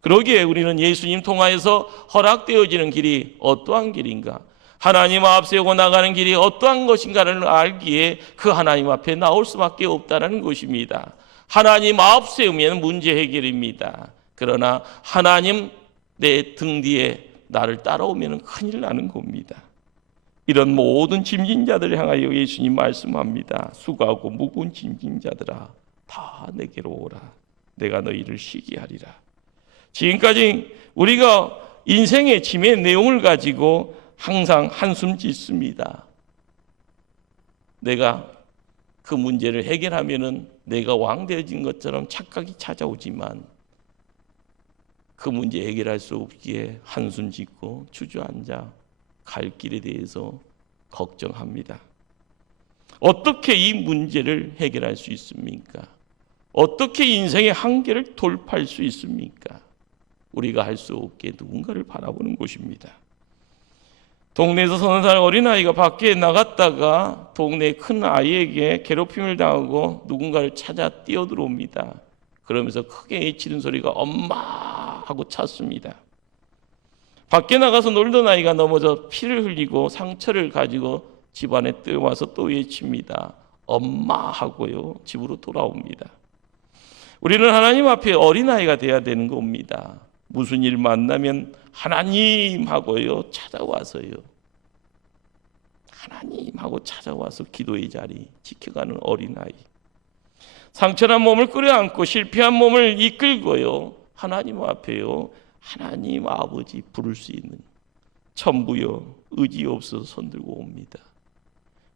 그러기에 우리는 예수님 통하여서 허락되어지는 길이 어떠한 길인가, 하나님 앞 세우고 나가는 길이 어떠한 것인가를 알기에 그 하나님 앞에 나올 수밖에 없다는 것입니다. 하나님 앞 세우면 문제 해결입니다. 그러나 하나님 내 등 뒤에 나를 따라오면 큰일 나는 겁니다. 이런 모든 짐진 자들을 향하여 예수님 말씀합니다. 수고하고 무거운 짐진 자들아, 다 내게로 오라. 내가 너희를 쉬게 하리라. 지금까지 우리가 인생의 짐의 내용을 가지고 항상 한숨 짓습니다. 내가 그 문제를 해결하면은 내가 왕 되어진 것처럼 착각이 찾아오지만 그 문제 해결할 수 없기에 한숨 짓고 주저앉아 갈 길에 대해서 걱정합니다. 어떻게 이 문제를 해결할 수 있습니까? 어떻게 인생의 한계를 돌파할 수 있습니까? 우리가 할 수 없게 누군가를 바라보는 것입니다. 동네에서 30살 어린아이가 밖에 나갔다가 동네 큰 아이에게 괴롭힘을 당하고 누군가를 찾아 뛰어들어옵니다. 그러면서 크게 외치는 소리가 엄마 하고 찾습니다. 밖에 나가서 놀던 아이가 넘어져 피를 흘리고 상처를 가지고 집안에 뛰어와서 또 외칩니다. 엄마 하고요. 집으로 돌아옵니다. 우리는 하나님 앞에 어린아이가 돼야 되는 겁니다. 무슨 일 만나면 하나님 하고요. 찾아와서요. 하나님 하고 찾아와서 기도의 자리 지켜가는 어린아이. 상처난 몸을 끌어안고 실패한 몸을 이끌고요. 하나님 앞에요. 하나님 아버지 부를 수 있는 천부여 의지 없어서 손들고 옵니다.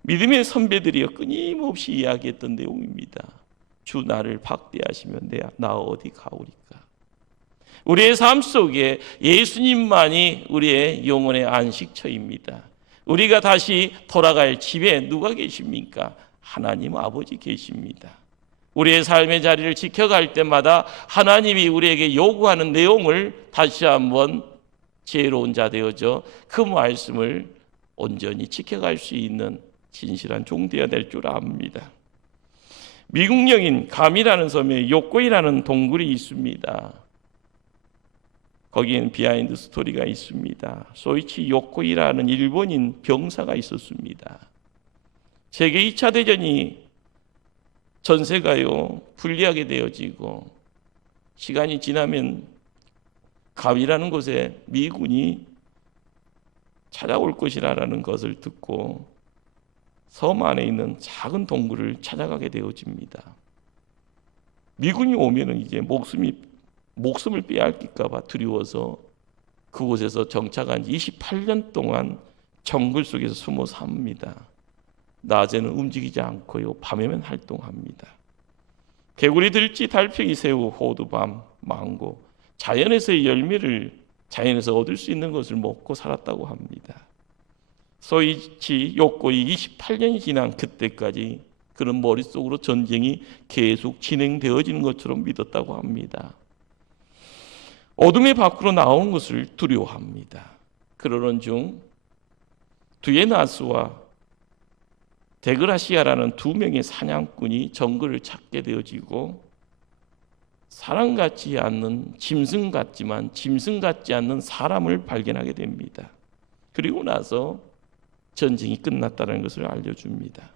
믿음의 선배들이요 끊임없이 이야기했던 내용입니다. 주 나를 박대하시면 나 어디 가오리까. 우리의 삶 속에 예수님만이 우리의 영혼의 안식처입니다. 우리가 다시 돌아갈 집에 누가 계십니까? 하나님 아버지 계십니다. 우리의 삶의 자리를 지켜갈 때마다 하나님이 우리에게 요구하는 내용을 다시 한번 지혜로운 자 되어져 그 말씀을 온전히 지켜갈 수 있는 진실한 종 되어야 될 줄 압니다. 미국 영인 감이라는 섬에 요코이라는 동굴이 있습니다. 거기에는 비하인드 스토리가 있습니다. 소이치 요코이라는 일본인 병사가 있었습니다. 세계 2차 대전이 전세가요 불리하게 되어지고 시간이 지나면 감이라는 곳에 미군이 찾아올 것이라는 것을 듣고 섬 안에 있는 작은 동굴을 찾아가게 되어집니다. 미군이 오면은 이제 목숨을 빼앗길까 봐 두려워서 그곳에서 정착한 28년 동안 정글 속에서 숨어 삽니다. 낮에는 움직이지 않고요. 밤에만 활동합니다. 개구리, 들쥐, 달팽이, 새우, 호두밤, 망고, 자연에서의 열매를 자연에서 얻을 수 있는 것을 먹고 살았다고 합니다. 소이치 요코이 28년이 지난 그때까지 그런 머릿속으로 전쟁이 계속 진행되어지는 것처럼 믿었다고 합니다. 어둠의 밖으로 나오는 것을 두려워합니다. 그러는 중 두에나스와 데그라시아라는 두 명의 사냥꾼이 정글을 찾게 되어지고 사람 같지 않는 짐승 같지만 짐승 같지 않는 사람을 발견하게 됩니다. 그리고 나서 전쟁이 끝났다는 것을 알려줍니다.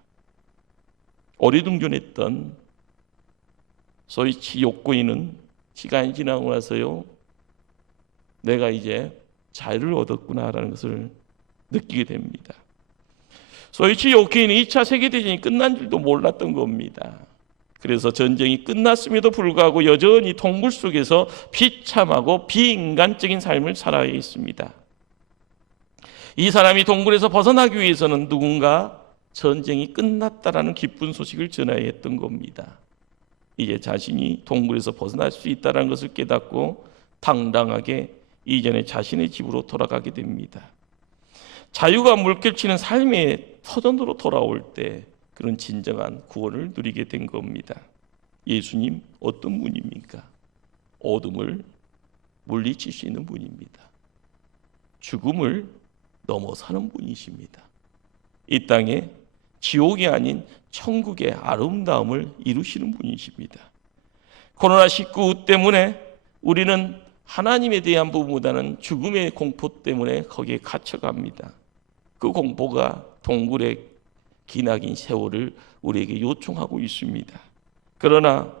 어리둥절했던 소이치 요코이는 시간이 지나고 나서요, 내가 이제 자유를 얻었구나라는 것을 느끼게 됩니다. 소이치 요코이는 2차 세계대전이 끝난 줄도 몰랐던 겁니다. 그래서 전쟁이 끝났음에도 불구하고 여전히 동굴 속에서 비참하고 비인간적인 삶을 살아야 했습니다. 이 사람이 동굴에서 벗어나기 위해서는 누군가 전쟁이 끝났다라는 기쁜 소식을 전해야 했던 겁니다. 이제 자신이 동굴에서 벗어날 수 있다는 것을 깨닫고 당당하게 이전에 자신의 집으로 돌아가게 됩니다. 자유가 물결치는 삶의 터전으로 돌아올 때 그런 진정한 구원을 누리게 된 겁니다. 예수님 어떤 분입니까? 어둠을 물리칠 수 있는 분입니다. 죽음을 넘어서는 분이십니다. 이 땅에 지옥이 아닌 천국의 아름다움을 이루시는 분이십니다. 코로나19 때문에 우리는 하나님에 대한 부분보다는 죽음의 공포 때문에 거기에 갇혀갑니다. 그 공포가 동굴의 기나긴 세월을 우리에게 요청하고 있습니다. 그러나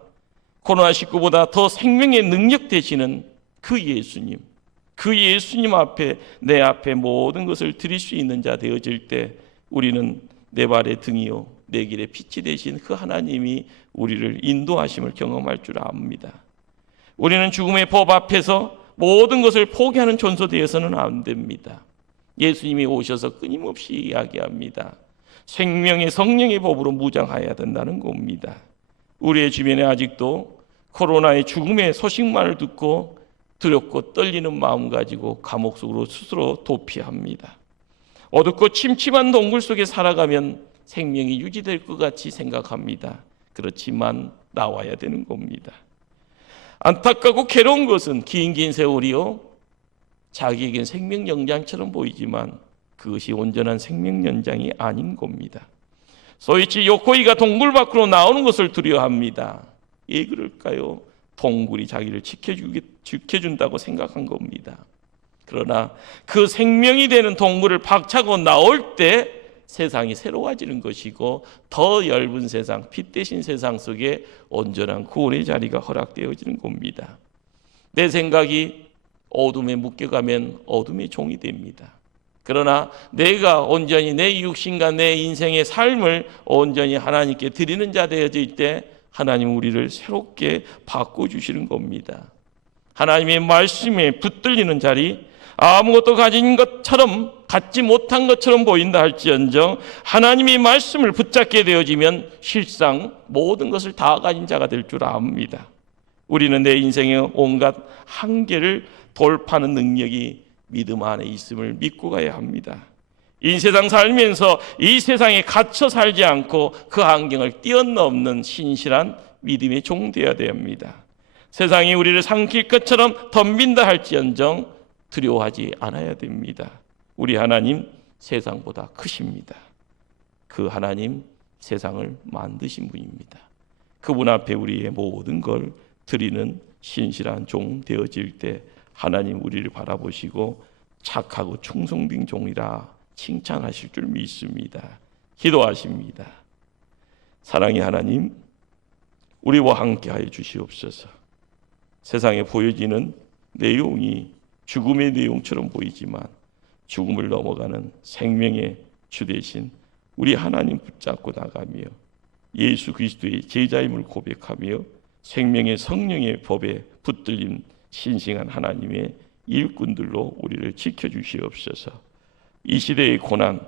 코로나19보다 더 생명의 능력 되시는 그 예수님 앞에 내 앞에 모든 것을 드릴 수 있는 자 되어질 때 우리는 내 발의 등이요 내 길의 빛이 되신 그 하나님이 우리를 인도하심을 경험할 줄 압니다. 우리는 죽음의 법 앞에서 모든 것을 포기하는 존재 되어서는 안 됩니다. 예수님이 오셔서 끊임없이 이야기합니다. 생명의 성령의 법으로 무장하여야 된다는 겁니다. 우리의 주변에 아직도 코로나의 죽음의 소식만을 듣고 두렵고 떨리는 마음 가지고 감옥 속으로 스스로 도피합니다. 어둡고 침침한 동굴 속에 살아가면 생명이 유지될 것 같이 생각합니다. 그렇지만 나와야 되는 겁니다. 안타깝고 괴로운 것은 긴 세월이요 자기에겐 생명 연장처럼 보이지만 그것이 온전한 생명 연장이 아닌 겁니다. 소이치 요코이가 동굴 밖으로 나오는 것을 두려워합니다. 왜 그럴까요? 동굴이 자기를 지켜준다고 생각한 겁니다. 그러나 그 생명이 되는 동굴을 박차고 나올 때 세상이 새로워지는 것이고 더 얇은 세상, 빛 대신 세상 속에 온전한 구원의 자리가 허락되어지는 겁니다. 내 생각이 어둠에 묶여가면 어둠의 종이 됩니다. 그러나 내가 온전히 내 육신과 내 인생의 삶을 온전히 하나님께 드리는 자 되어질 때 하나님 우리를 새롭게 바꿔주시는 겁니다. 하나님의 말씀에 붙들리는 자리, 아무것도 가진 것처럼 갖지 못한 것처럼 보인다 할지언정 하나님의 말씀을 붙잡게 되어지면 실상 모든 것을 다 가진 자가 될 줄 압니다. 우리는 내 인생의 온갖 한계를 돌파하는 능력이 믿음 안에 있음을 믿고 가야 합니다. 이 세상 살면서 이 세상에 갇혀 살지 않고 그 환경을 뛰어넘는 신실한 믿음의 종 되어야 됩니다. 세상이 우리를 삼킬 것처럼 덤빈다 할지언정 두려워하지 않아야 됩니다. 우리 하나님 세상보다 크십니다. 그 하나님 세상을 만드신 분입니다. 그분 앞에 우리의 모든 걸 드리는 신실한 종 되어질 때 하나님 우리를 바라보시고 착하고 충성된 종이라 칭찬하실 줄 믿습니다. 기도하십니다. 사랑의 하나님, 우리와 함께하여 주시옵소서. 세상에 보여지는 내용이 죽음의 내용처럼 보이지만 죽음을 넘어가는 생명의 주 되신 우리 하나님 붙잡고 나가며 예수 그리스도의 제자임을 고백하며 생명의 성령의 법에 붙들린 신실한 하나님의 일꾼들로 우리를 지켜주시옵소서. 이 시대의 고난,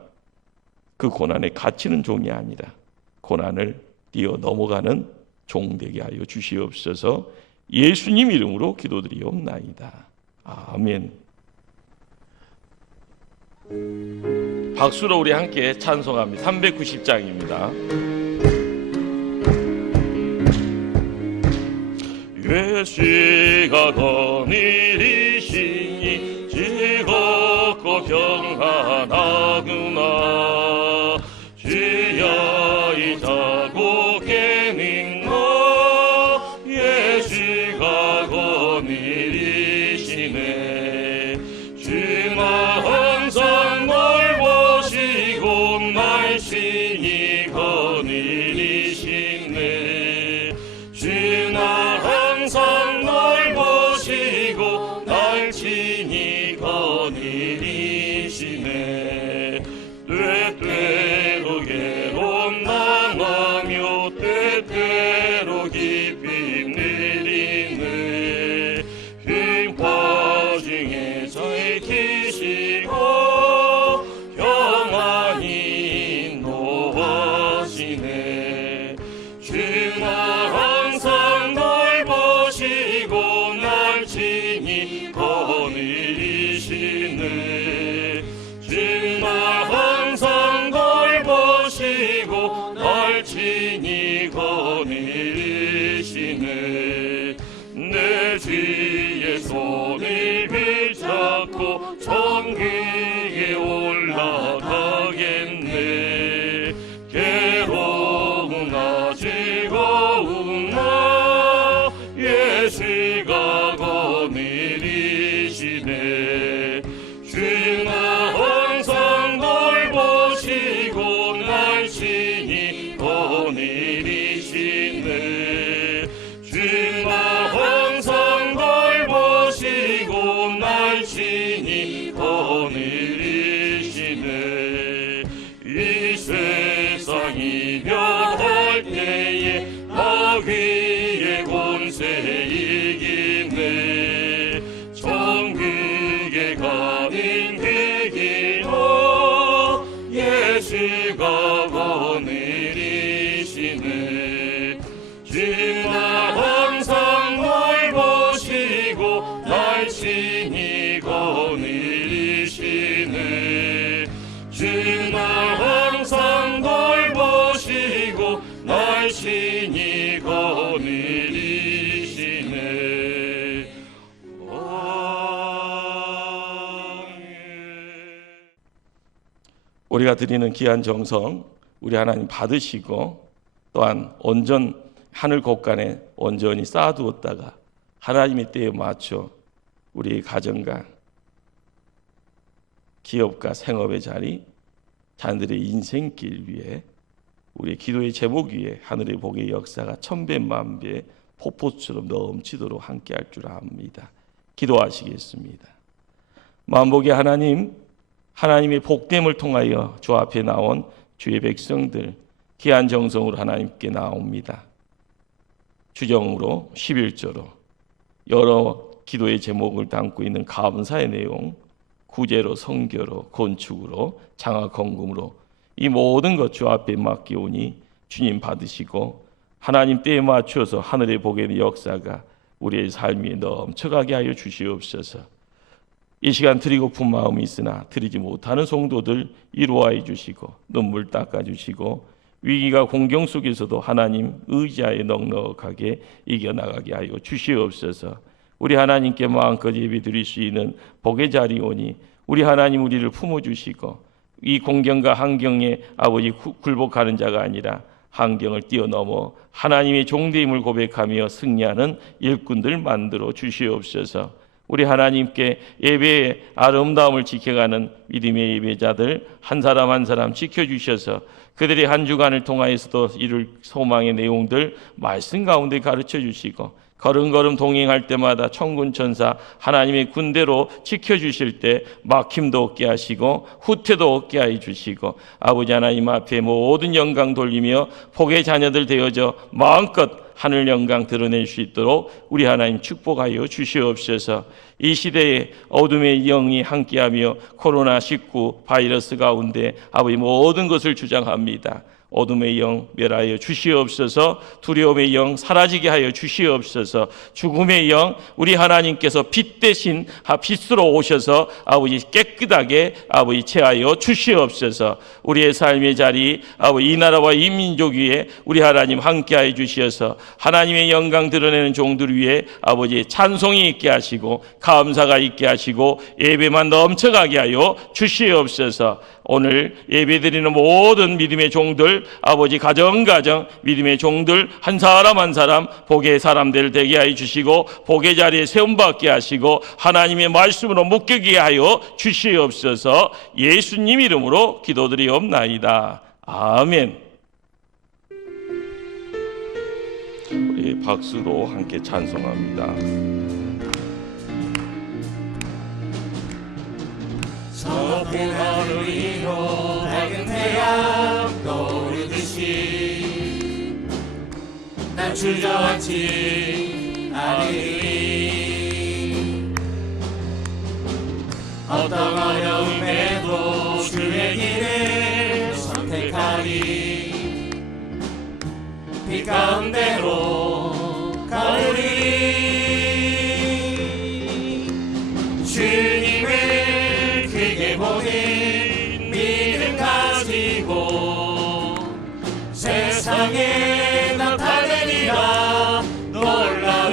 그 고난에 갇히는 종이 아니라 고난을 뛰어 넘어가는 종 되게 하여 주시옵소서. 예수님 이름으로 기도드리옵나이다. 아멘. 박수로 우리 함께 찬송합니다. 390장입니다. 예수가 거니리시니 즐겁고 평안하구나. 주여 이타고 깨민거 예수가 거니리시네. 주나 항상 널 보시고 날씬히 거니리시네. 주나 항상 널 보시고 날씬히 거니리시네. 때때로 괴로움 당하며 때때로 깊이 내리네. 흉파 중에 살키시고 평안히 인도하시네. 주나 항상 널 보시고 날씬히 거니리시네. 주나 항상 널 보시고 날씬히 거니리시네. 내 주의 손을 붙잡고 천국에 올라가겠네. 괴로우나 즐거우나 예수가 거니리시네. 주나 항상 널 보시고 날씬히 거니리시네. 주나 항상 널 보시고 날씬히 거니리시네. 이 세상이 변할 때에 마귀의 권세 이기네. 천국에 가는 그 길로 예수가 거니리시네. 주나 항상 널 보시고 날씬히 거니리시네. 주나 항상 널 보시고 날씬히 거니리시네. 우리가 드리는 귀한 정성 우리 하나님 받으시고 또한 온전 하늘 곳간에 온전히 쌓아두었다가 하나님의 때에 맞춰 우리 가정과 기업과 생업의 자리, 자녀들의 인생길 위에 우리 기도의 제목 위에 하늘의 복의 역사가 천배 만배 폭포처럼 넘치도록 함께할 줄 압니다. 기도하시겠습니다. 만복의 하나님, 하나님의 복됨을 통하여 주 앞에 나온 주의 백성들 귀한 정성으로 하나님께 나옵니다. 주정으로 11조로 여러 기도의 제목을 담고 있는 감사의 내용, 구제로, 선교로, 건축으로, 장학헌금으로 이 모든 것 주 앞에 맡기오니 주님 받으시고 하나님 때에 맞추어서 하늘의 복의 역사가 우리의 삶에 넘쳐가게 하여 주시옵소서. 이 시간 드리고픈 마음이 있으나 드리지 못하는 성도들 이루어해 주시고 눈물 닦아주시고 위기가 공경 속에서도 하나님 의지하여 넉넉하게 이겨나가게 하여 주시옵소서. 우리 하나님께 마음껏 예배 드릴 수 있는 복의 자리오니 우리 하나님 우리를 품어주시고 이 공경과 환경에 아버지 굴복하는 자가 아니라 환경을 뛰어넘어 하나님의 종되임을 고백하며 승리하는 일꾼들 만들어 주시옵소서. 우리 하나님께 예배의 아름다움을 지켜가는 믿음의 예배자들 한 사람 한 사람 지켜주셔서 그들의 한 주간을 통하여서도 이룰 소망의 내용들 말씀 가운데 가르쳐 주시고 걸음걸음 동행할 때마다 천군천사 하나님의 군대로 지켜주실 때 막힘도 없게 하시고 후퇴도 없게 해주시고 아버지 하나님 앞에 모든 영광 돌리며 복의 자녀들 되어져 마음껏 하늘 영광 드러낼 수 있도록 우리 하나님 축복하여 주시옵소서. 이 시대에 어둠의 영이 함께하며 코로나19 바이러스 가운데 아버지 모든 것을 주장합니다. 어둠의 영 멸하여 주시옵소서. 두려움의 영 사라지게 하여 주시옵소서. 죽음의 영 우리 하나님께서 빛 대신 빛으로 오셔서 아버지 깨끗하게 아버지 체하여 주시옵소서. 우리의 삶의 자리 아버지 이 나라와 이 민족 위에 우리 하나님 함께하여 주시어서 하나님의 영광 드러내는 종들 위에 아버지 찬송이 있게 하시고 감사가 있게 하시고 예배만 넘쳐가게 하여 주시옵소서. 오늘 예배드리는 모든 믿음의 종들 아버지 가정 믿음의 종들 한 사람 한 사람 복의 사람들 되게 하여 주시고 복의 자리에 세움받게 하시고 하나님의 말씀으로 묶이게 하여 주시옵소서. 예수님 이름으로 기도드리옵나이다. 아멘. 우리 박수로 함께 찬송합니다. 저 큰 하늘 위로 밝은 태양 떠오르듯이 난 주저앉지 않으리. 어떤 어려움에도 주의 길을 선택하리. 빛 가운데로 가으리. 주님을 크게 보는 믿음 가지고 세상에 나타내리라. 놀라운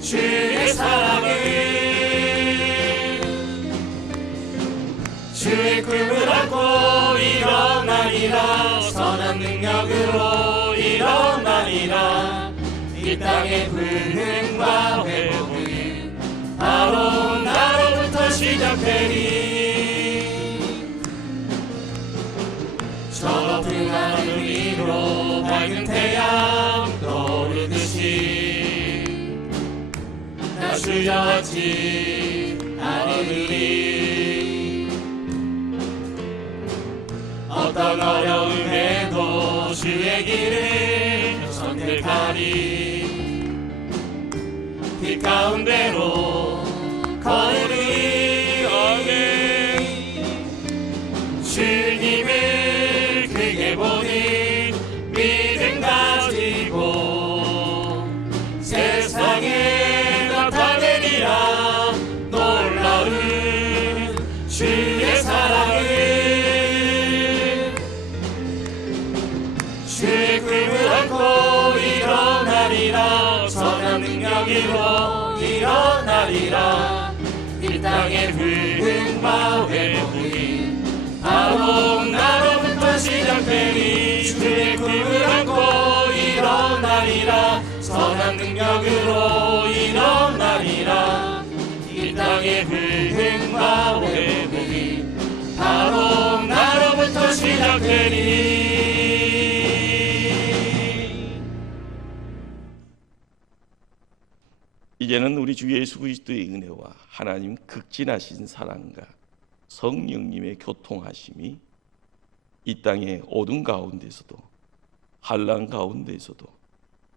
주의 사랑을. 주의 꿈을 안고 일어나리라. 선한 능력으로 일어나리라. 이 땅의 불능과 회복은 바로 나로부터 시작되리. 저 높은 하늘 위로 밝은 태양 떠오르듯이 나 주저앉지 않으리. 어떤 어려움에도 주의 길을 선택하리. 빛 가운데로 걸으리. 아멘. 주님을 크게 보는 믿음 가지고 세상에 나타내리라. 놀라운 주의 사랑을. 주의 꿈을 안고 일어나리라. 선한 능력으로 일어나리라. 이 땅의 불능과 회복이 바로 나로부터 시작되리. 주의 꿈을 안고 일어나리라. 선한 능력으로 일어나리라. 이 땅의 불능과 회복이 바로 나로부터 시작되리. 이제는 우리 주 예수 그리스도의 은혜와 하나님 극진하신 사랑과 성령님의 교통하심이 이 땅의 어둠 가운데서도 환난 가운데서도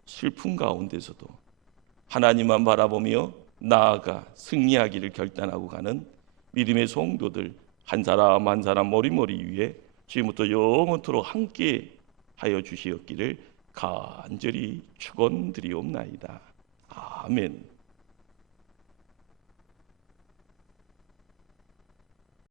슬픔 가운데서도 하나님만 바라보며 나아가 승리하기를 결단하고 가는 믿음의 성도들 한 사람 한 사람 머리머리 위에 지금부터 영원토록 함께 하여 주시옵기를 간절히 축원드리옵나이다. 아멘.